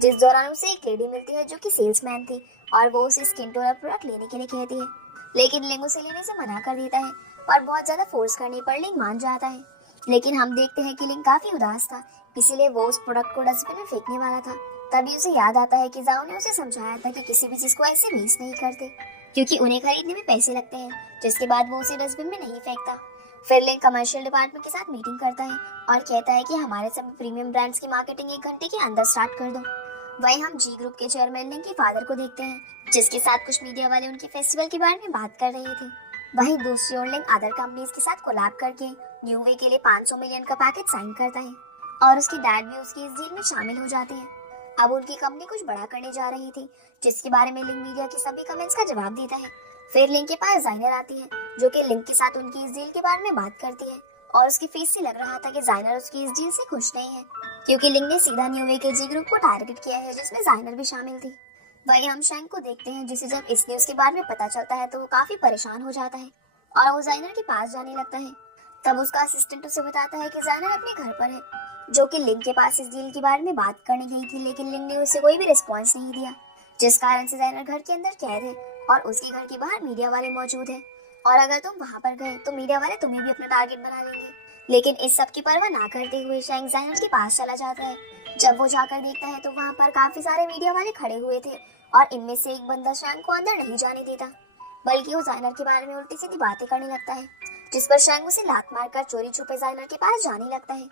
जिस दौरान उसे एक लेडी मिलती है जो कि सेल्समैन थी और वो उसे स्किन टोनर प्रोडक्ट लेने के लिए कहती है, लेकिन लिंग उसे लेने से मना कर देता है और बहुत ज्यादा फोर्स करने पर लिंग मान जाता है। लेकिन हम देखते हैं कि लिंग काफी उदास था, इसीलिए वो उस प्रोडक्ट को डस्टबिन में फेंकने वाला था। तभी उसे याद आता है कि जाओ ने उसे समझाया था कि किसी भी चीज को ऐसे वेस्ट नहीं करते, क्योंकि उन्हें खरीदने में पैसे लगते हैं, जिसके बाद वो उसे डस्टबिन में नहीं फेंकता। फिर लिंक कमर्शियल डिपार्टमेंट के साथ मीटिंग करता है और कहता है कि हमारे सभी प्रीमियम ब्रांड्स की मार्केटिंग 1 घंटे के अंदर स्टार्ट कर दो। वहीं हम जी ग्रुप के चेयरमैन लिंक के फादर को देखते हैं, जिसके साथ कुछ मीडिया वाले उनके फेस्टिवल के बारे में बात कर रहे थे। वहीं दूसरी ओर लिंक अदर कंपनीज के साथ कोलैब करके न्यू वे के लिए 500 मिलियन का पैकेज साइन करता है और उसकी डैड भी उसकी इस डील में शामिल हो जाते हैं। अब उनकी कंपनी कुछ बड़ा करने जा रही थी, जिसके बारे में लिंक मीडिया के सभी कमेंट्स का जवाब देता है। फिर लिंक के पास जाइनर आती है, जो कि लिंक के साथ उनकी इस डील के बारे में बात करती है और उसके फेस से लग रहा था कि जाइनर उसकी इस डील से खुश नहीं है, क्योंकि लिंक ने सीधा न्यू वे के जी ग्रुप को टारगेट किया है, जिसमें जाइनर भी शामिल थी। वहीं हम शैंक को देखते हैं, जिसे जब इस न्यूज के बारे में पता चलता है तो वो काफी परेशान हो जाता है और वो जाइनर के पास जाने लगता है। तब उसका असिस्टेंट उसे बताता है कि जाइनर अपने घर पर है, जो कि लिंक के पास इस डील के बारे में बात करने गई थी, लेकिन लिंक ने उसे कोई भी रिस्पॉन्स नहीं दिया, जिस कारण से जाइनर घर के अंदर कैद है और उसके घर के बाहर मीडिया वाले मौजूद है और अगर तुम वहां पर गए तो मीडिया वाले तुम्हें भी अपना टारगेट बना लेंगे। लेकिन इस सब की परवाह ना करते हुए शैंक जाइनर के पास चला जाता है। जब वो जाकर देखता है तो वहाँ पर काफी सारे मीडिया वाले खड़े हुए थे और इनमें से एक बंदा शैंक को अंदर नहीं जाने देता, बल्कि वो जाइनर के बारे में उल्टी सीधी बातें करने लगता है, जिस पर शैंक उसे लात मारकर चोरी छुपे जाइनर के पास जाने लगता है।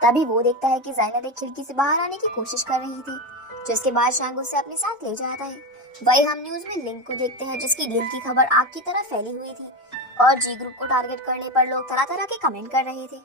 तभी वो देखता है कि जाइनर एक खिड़की से बाहर आने की कोशिश कर रही थी, जिसके बाद शैंक उसे अपने साथ ले जाता है। वही हम न्यूज में लिंक को देखते हैं, जिसकी डील की खबर आग की तरह फैली हुई थी और जी ग्रुप को टारगेट करने पर लोग तरह तरह के कमेंट कर रहे थे।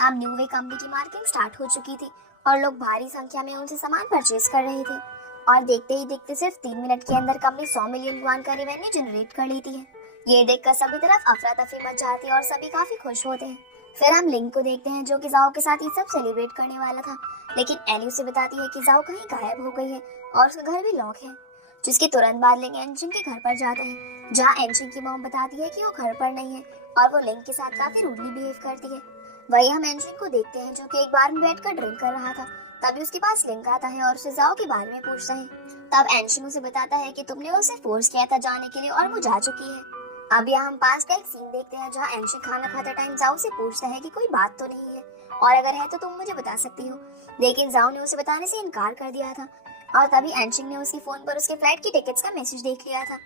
अब न्यू वे कंपनी की मार्केटिंग स्टार्ट हो चुकी थी और लोग भारी संख्या में उनसे सामान परचेज कर रहे थे और देखते ही देखते सिर्फ 3 मिनट के अंदर कंपनी 100 मिलियन युआन का रेवेन्यू जनरेट कर लेती है। ये देखकर सभी तरफ अफरा तफरी मच जाती है और सभी काफी खुश होते हैं। फिर हम लिंक को देखते हैं, जो कि जाओ के साथ ये सब सेलिब्रेट करने वाला था, लेकिन एली उसे बताती है कि जाओ कहीं गायब हो गई है और उसका घर भी लॉक है। जिसके तुरंत बाद लिंक एंजिन के घर पर जाता है, जहाँ एंजिन की मॉम बताती है कि वो घर पर नहीं है और वो लिंक के साथ काफी रूडली बिहेव करती है। वही हम एंजिन को देखते हैं, जो कि एक बार में बैठकर ड्रिंक कर रहा था। तभी उसके पास लिंक आता है और उसे जाओ के बारे में पूछता है। तब एंजिन उसे बताता है कि तुमने उसे फोर्स किया था जाने के लिए और वो जा चुकी है। अब यहाँ हम पास का एक सीन देखते हैं, जहाँ एंशिक खाना खाते टाइम जाओ से पूछता है कि कोई बात तो नहीं है और अगर है तो तुम मुझे बता सकती हो, लेकिन जाओ ने उसे बताने से इनकार कर दिया था। और तभी एंशिक ने उसके फोन पर उसके फ्लाइट की टिकट्स का मैसेज देख लिया था,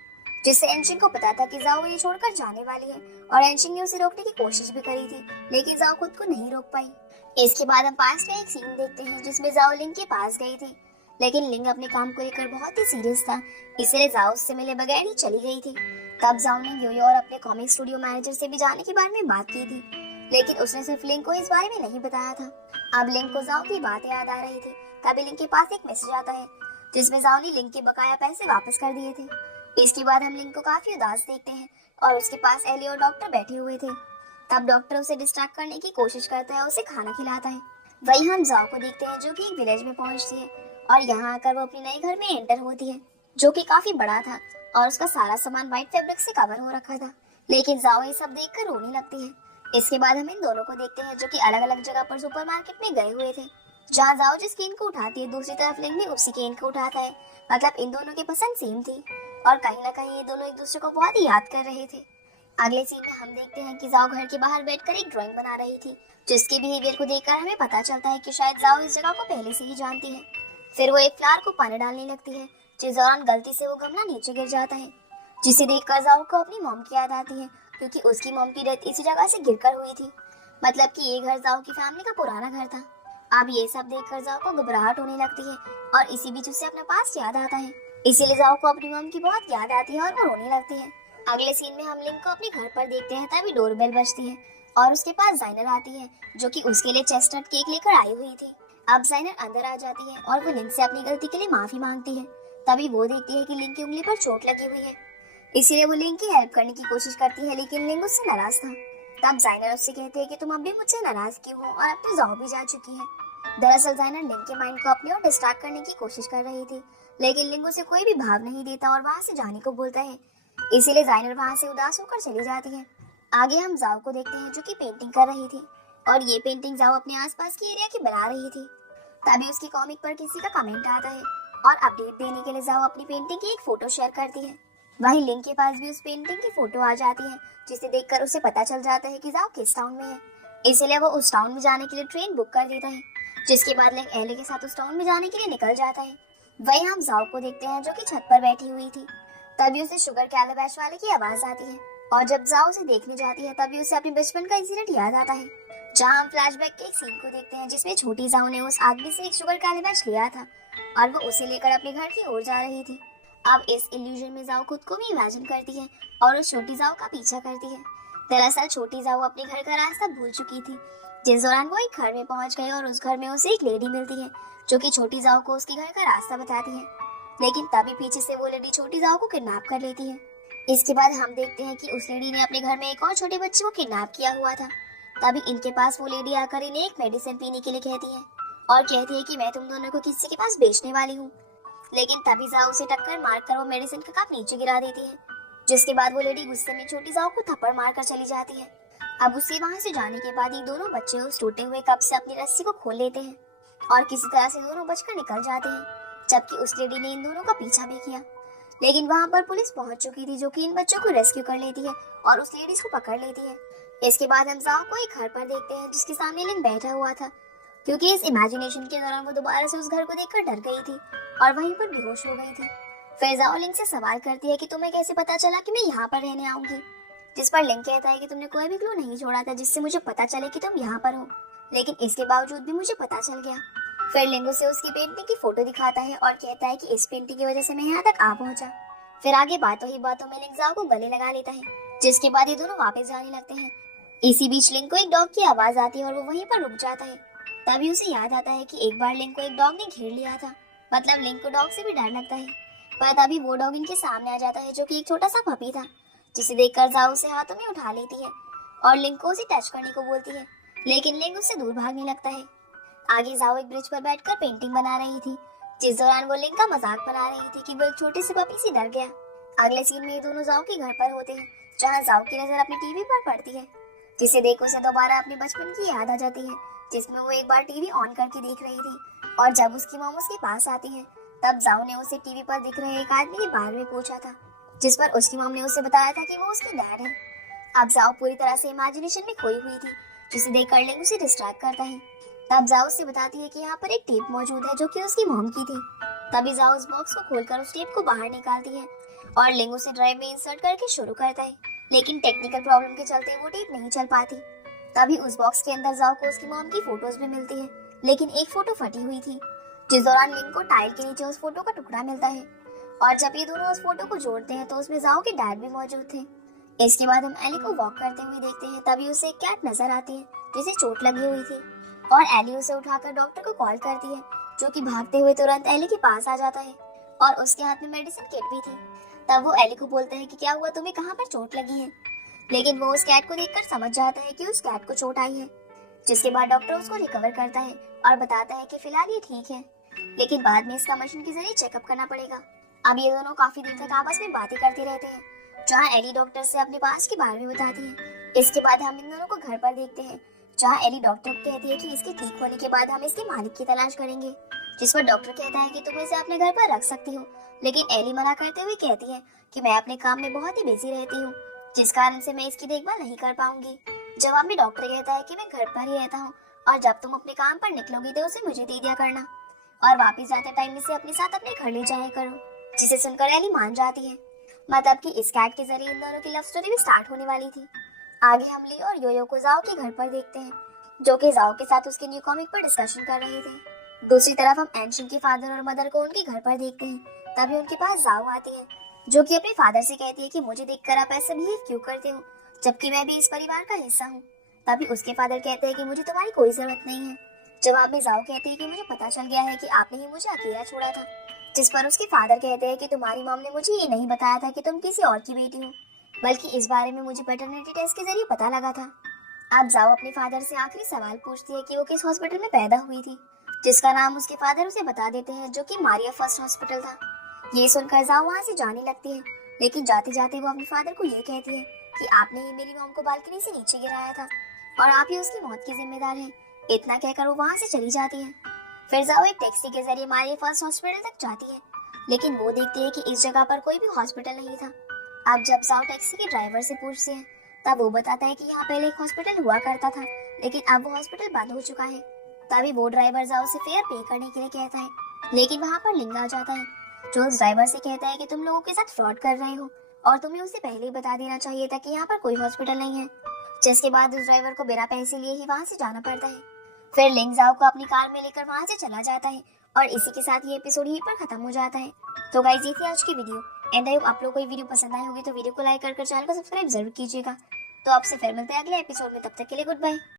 जिससे एंशिक को पता था कि जाओ ये छोड़कर जाने वाली है और एंशिक ने उसे रोकने की कोशिश भी करी थी, लेकिन जाओ खुद को नहीं रोक पाई। इसके बाद हम पास का एक सीन देखते हैं, जिसमें जाओ लिंक के पास गई थी, लेकिन लिंक अपने काम को लेकर बहुत ही सीरियस था, इसलिए जाओ उससे मिले बगैर ही चली गई थी। तब जाओ ने यूयो और अपने कॉमिक स्टूडियो मैनेजर से भी जाने के बारे में बात की थी, लेकिन उसने सिर्फ लिंक को इस बारे में नहीं बताया था। अब लिंक को जाओ की बात याद आ रही थी। तभी लिंक के पास एक मैसेज आता है, जिसमें जाओ ने लिंक के बकाया पैसे वापस कर दिए थे। इसके बाद हम लिंक को काफी उदास देखते हैं और उसके पास एली और डॉक्टर बैठे हुए थे। तब डॉक्टर उसे डिस्ट्रैक्ट करने की कोशिश करता है, उसे खाना खिलाता है। वही हम जाओ को देखते हैं, जो कि एक विलेज में पहुंचती है और यहाँ आकर वो अपने नए घर में एंटर होती है, जो कि काफी बड़ा था और उसका सारा सामान व्हाइट फैब्रिक से कवर हो रखा था। लेकिन जाओ ये सब देखकर रोने लगती है। इसके बाद हम इन दोनों को देखते हैं, जो कि अलग अलग जगह पर सुपरमार्केट में गए हुए थे, जहाँ जाओ जिस केन को उठाती है, दूसरी तरफ लिंक भी उसी केन को उठाता है। मतलब इन दोनों की पसंद सेम थी और कहीं ना कहीं ये दोनों एक दूसरे को बहुत ही याद कर रहे थे। अगले सीन में हम देखते हैं कि जाओ घर के बाहर बैठकर एक ड्राइंग बना रही थी, जिसके बिहेवियर को देखकर हमें पता चलता है कि शायद जाओ इस जगह को पहले से ही जानती है। फिर वो एक फ्लावर को पानी डालने लगती है, जिस दौरान गलती से वो गमला नीचे गिर जाता है, जिसे देखकर जाओ को अपनी मॉम की याद आती है, क्योंकि उसकी मॉम की डेथ इसी जगह से गिरकर हुई थी। मतलब कि ये घर जाओ की फैमिली का पुराना घर था। अब ये सब देखकर जाओ को घबराहट होने लगती है और इसी बीच उसे अपना पास याद आता है, इसीलिए जाओ को अपनी मॉम की बहुत याद आती है और वो रोने लगती है। अगले सीन में हम लिंक को अपने घर पर देखते हैं, तभी डोरबेल बजती है और उसके पास जाइनर आती है, जो कि उसके लिए चेस्टनट केक लेकर आई हुई थी। अब जाइनर अंदर आ जाती है और वो लिंक से अपनी गलती के लिए माफी मांगती है। तभी वो देखती है कि लिंक की उंगली पर चोट लगी हुई है, इसीलिए वो लिंक की हेल्प करने की कोशिश करती है, लेकिन लिंक उससे नाराज था। तब जाइनर उससे कहती है कि तुम अब भी मुझसे नाराज क्यों हो और अब तो जाओ भी जा चुकी है। दरअसल जाइनर लिंक के माइंड को अपने और डिस्ट्रैक्ट करने की कोशिश कर रही थी, लेकिन लिंक उसे कोई भी भाव नहीं देता और वहां से जाने को बोलता है, इसीलिए जाइनर वहां से उदास होकर चली जाती है। आगे हम जाओ को देखते हैं, जो कि पेंटिंग कर रही थी और ये पेंटिंग जाओ अपने आसपास की एरिया की बना रही थी। तभी उसकी कॉमिक पर किसी का कमेंट आता है और अपडेट देने के लिए जाओ अपनी पेंटिंग की एक फोटो शेयर करती है। वहीं लिंक के पास भी उस पेंटिंग की फोटो आ जाती है, जिसे देखकर उसे पता चल जाता है कि जाओ किस टाउन में है, इसीलिए वो उस टाउन में जाने के लिए ट्रेन बुक कर देता है। जिसके बाद लिंक एली के साथ उस टाउन में जाने के लिए निकल जाता है। वहीं हम जाओ को देखते हैं जो कि छत पर बैठी हुई थी। तभी उसे शुगर कैलाबैश वाले की आवाज आती है और जब जाओ उसे देखने जाती है तभी उसे अपने बचपन का इंसिडेंट याद आता है, जहां हम फ्लैशबैक के एक सीन को देखते हैं जिसमें छोटी जाओ ने उस आदमी से एक शुगर कैलाबैश लिया था और वो उसे लेकर अपने घर की ओर जा रही थी। अब इस इल्यूजन में जाओ खुद को भी इमेजिन करती है और उस छोटी जाओ का पीछा करती है। दरअसल छोटी जाओ अपने घर का रास्ता भूल चुकी थी, जिस दौरान वो एक घर में पहुंच गए और उस घर में उसे एक लेडी मिलती है जो कि छोटी जाओ को उसके घर का रास्ता बताती है। लेकिन तभी पीछे से वो लेडी छोटी जाओ को किडनैप कर लेती है। इसके बाद हम देखते हैं कि उस लेडी ने अपने घर में एक और छोटे बच्चे को किडनैप किया हुआ था। तभी इनके पास वो लेडी आकर इन्हें एक मेडिसिन पीने के लिए कहती है और कहती है कि मैं तुम दोनों को किसी के पास बेचने वाली हूँ। लेकिन तभी जाओ उसे टक्कर मारकर वो मेडिसिन का कप नीचे गिरा देती है, जिसके बाद वो लेडी गुस्से में छोटी जाओ को थप्पड़ मारकर चली जाती है। अब उसे वहां से जाने के बाद ये दोनों बच्चे उस टूटे हुए कप से अपनी रस्सी को खोल लेते हैं और किसी तरह से दोनों बचकर निकल जाते हैं, जबकि उस लेडी ने इन दोनों का पीछा भी किया। लेकिन वहां पर पुलिस पहुंच चुकी थी जो कि इन बच्चों को रेस्क्यू कर लेती है और उस लेडीज को पकड़ लेती है। इसके बाद हम जाओ को एक घर पर देखते हैं जिसके सामने लिंग बैठा हुआ था, क्योंकि इस इमेजिनेशन के दौरान वो दोबारा से उस घर को देखकर डर गई थी और वहीं पर बेहोश हो गई थी। फिर जाओ लिंग से सवाल करती है कि तुम्हें कैसे पता चला कि मैं यहाँ पर रहने आऊंगी, जिस पर लिंग कहता है कि तुमने कोई भी क्लू नहीं छोड़ा था जिससे मुझे पता चले कि तुम यहाँ पर हो, लेकिन इसके बावजूद भी मुझे पता चल गया। फिर लिंग उसे उसकी पेंटिंग की फोटो दिखाता है और कहता है कि इस पेंटिंग की वजह से मैं यहाँ तक आ पहुंचा। फिर आगे बातों ही बातों में लिंग जाओ को गले लगा लेता है, जिसके बाद ये दोनों वापस जाने लगते हैं। इसी बीच लिंग को एक डॉग की आवाज आती है और वो वहीं पर रुक जाता है। तभी उसे याद आता है कि एक बार लिंग को एक डॉग ने घेर लिया था, मतलब लिंग को डॉग से भी डर लगता है। पर तभी वो डॉग इनके सामने आ जाता है जो कि एक छोटा सा पपी था, जिसे देखकर जाओ उसे हाथों में उठा लेती है और लिंग को उसे टच करने को बोलती है, लेकिन लिंग उससे दूर भागने लगता है। आगे जाओ एक ब्रिज पर बैठकर पेंटिंग बना रही थी, जिस दौरान वो लिंग का मजाक बना रही थी कि वो एक छोटे से पपी से डर गया। अगले सीन में ये दोनों जाओ के घर पर होते हैं, जहाँ जाओ की नजर अपनी टीवी पर पड़ती है, जिसे देख उसे दोबारा अपने बचपन की याद आ जाती है, जिसमें वो एक बार टीवी ऑन करके देख रही थी। और जब उसकी मॉम उसके पास आती है तब जाओ ने उसे टीवी पर दिख रहे एक आदमी के बारे में पूछा था, जिस पर उसकी मॉम ने उसे बताया था कि वो उसके डैड है। अब जाओ पूरी तरह से इमेजिनेशन में खोई हुई थी, जिसे देख कर लिंग उसे डिस्ट्रैक्ट करता है। तब जाओ उससे बताती है कि यहाँ पर एक टेप मौजूद है जो कि उसकी मॉम की थी। तभी जाओ उस बॉक्स को खोलकर उस टेप को बाहर निकालती है और लिंग उसे ड्राइव में इंसर्ट करके शुरू करता है, लेकिन टेक्निकल प्रॉब्लम के चलते वो टेप नहीं चल पाती। तभी उस बॉक्स के अंदर जाओ को उसकी मॉम की फोटोज भी मिलती है, लेकिन एक फोटो फटी हुई थी, जिस दौरान लिंग को टाइल के नीचे उस फोटो का टुकड़ा मिलता है और जब ये दोनों उस फोटो को जोड़ते हैं तो उसमें जाओ के डैड भी मौजूद थे। इसके बाद हम एली को वॉक करते हुए देखते हैं। तभी उसे एक कैट नजर आती है जिसे चोट लगी हुई थी और एली उसे उठाकर डॉक्टर को कॉल करती है, जो कि भागते हुए तुरंत एली के पास आ जाता है और उसके हाथ में मेडिसिन किट भी थी। तब वो एली को बोलता है कि क्या हुआ, तुम्हें कहाँ पर चोट लगी है, लेकिन वो उस कैट को देखकर समझ जाता है कि उस कैट को चोट आई है, जिसके बाद डॉक्टर उसको रिकवर करता है और बताता है कि फिलहाल ये ठीक है, लेकिन बाद में इसका मशीन के जरिए चेकअप करना पड़ेगा। अब ये दोनों काफी दिन तक आपस में बातें करते रहते हैं, जहाँ एली डॉक्टर से अपने पास के बारे में बताती है। इसके बाद हम इन दोनों को घर पर देखते हैं, जहाँ एली डॉक्टर को कहती है कि इसके ठीक होने के बाद हम इसके मालिक की तलाश करेंगे, जिस पर डॉक्टर कहता है कि तुम इसे अपने घर पर रख सकती हो, लेकिन एली मना करते हुए कहती है कि मैं अपने काम में बहुत ही बिजी रहती हूँ, जिस कारण से मैं इसकी देखभाल नहीं कर पाऊंगी। जवाब में डॉक्टर कहता है कि मैं घर पर ही रहता हूँ और जब तुम अपने काम पर निकलोगी तो उसे मुझे दे दिया करना और वापस जाते टाइम इसे अपने साथ अपने घर ले जाया करो, जिसे सुनकर एली मान जाती है। मतलब कि इस कैट के जरिए इन दोनों की लव स्टोरी भी स्टार्ट होने वाली थी। आगे हम ली और योयो को जाओ के घर पर देखते हैं, जो कि जाओ के साथ उसके न्यू कॉमिक पर डिस्कशन कर रहे थे। दूसरी तरफ हम एंशिन के फादर और मदर को उनके घर पर देखते हैं। तभी उनके पास जाओ आती है, जो कि अपने फादर से कहती है कि मुझे देखकर आप ऐसे बिहेव क्यों करते हो, जबकि मैं भी इस परिवार का हिस्सा हूँ। तभी उसके फादर कहते हैं कि मुझे तुम्हारी कोई जरूरत नहीं है। जवाब में जाओ कहती है कि मुझे पता चल गया है कि आपने ही मुझे अकेला छोड़ा था, जिस पर उसके फादर कहते हैं कि तुम्हारी मॉम ने मुझे ये नहीं बताया था कि तुम किसी और की बेटी हो, बल्कि इस बारे में मुझे पैटर्निटी टेस्ट के जरिए पता लगा था। अब जाओ अपने फादर से आखिरी सवाल पूछती है कि वो किस हॉस्पिटल में पैदा हुई थी, जिसका नाम उसके फादर उसे बता देते हैं, जो कि मारिया फर्स्ट हॉस्पिटल था। ये सुनकर जाओ वहाँ से जाने लगती है, लेकिन जाते जाते वो अपने फादर को ये कहती है कि आपने ही मेरी मॉम को बालकनी से नीचे गिराया था और आप ही उसकी मौत की जिम्मेदार हैं। इतना कहकर वो वहाँ से चली जाती है। फिर जाओ एक टैक्सी के जरिए मारिया फर्स्ट हॉस्पिटल तक जाती है, लेकिन वो देखती है कि इस जगह पर कोई भी हॉस्पिटल नहीं था। अब जब जाओ टैक्सी के ड्राइवर से पूछते हैं, तब वो बताता है कि यहाँ पहले एक हॉस्पिटल हुआ करता था, लेकिन अब वो हॉस्पिटल बंद हो चुका है। तभी वो ड्राइवर जाओ से फेयर पे करने के लिए कहता है, लेकिन वहाँ पर लिंग आ जाता है जो उस ड्राइवर से कहता है कि तुम लोगों के साथ फ्रॉड कर रहे हो और तुम्हें उसे पहले ही बता देना चाहिए था कि यहाँ पर कोई हॉस्पिटल नहीं है। जिसके बाद उस ड्राइवर को बिना पैसे लिए ही वहाँ से जाना पड़ता है। फिर लिंग जाओ को अपनी कार में लेकर वहाँ से चला जाता है और इसी के साथ ये एपिसोड यहीं पर खत्म हो जाता है। तो गाइस ये थी आज की वीडियो एंड आई होप आप लोगों को ये वीडियो पसंद आई होगी, तो वीडियो को लाइक कर चैनल को सब्सक्राइब जरूर कीजिएगा। तो आपसे फिर मिलते हैं अगले एपिसोड में, तब तक के लिए गुड बाय।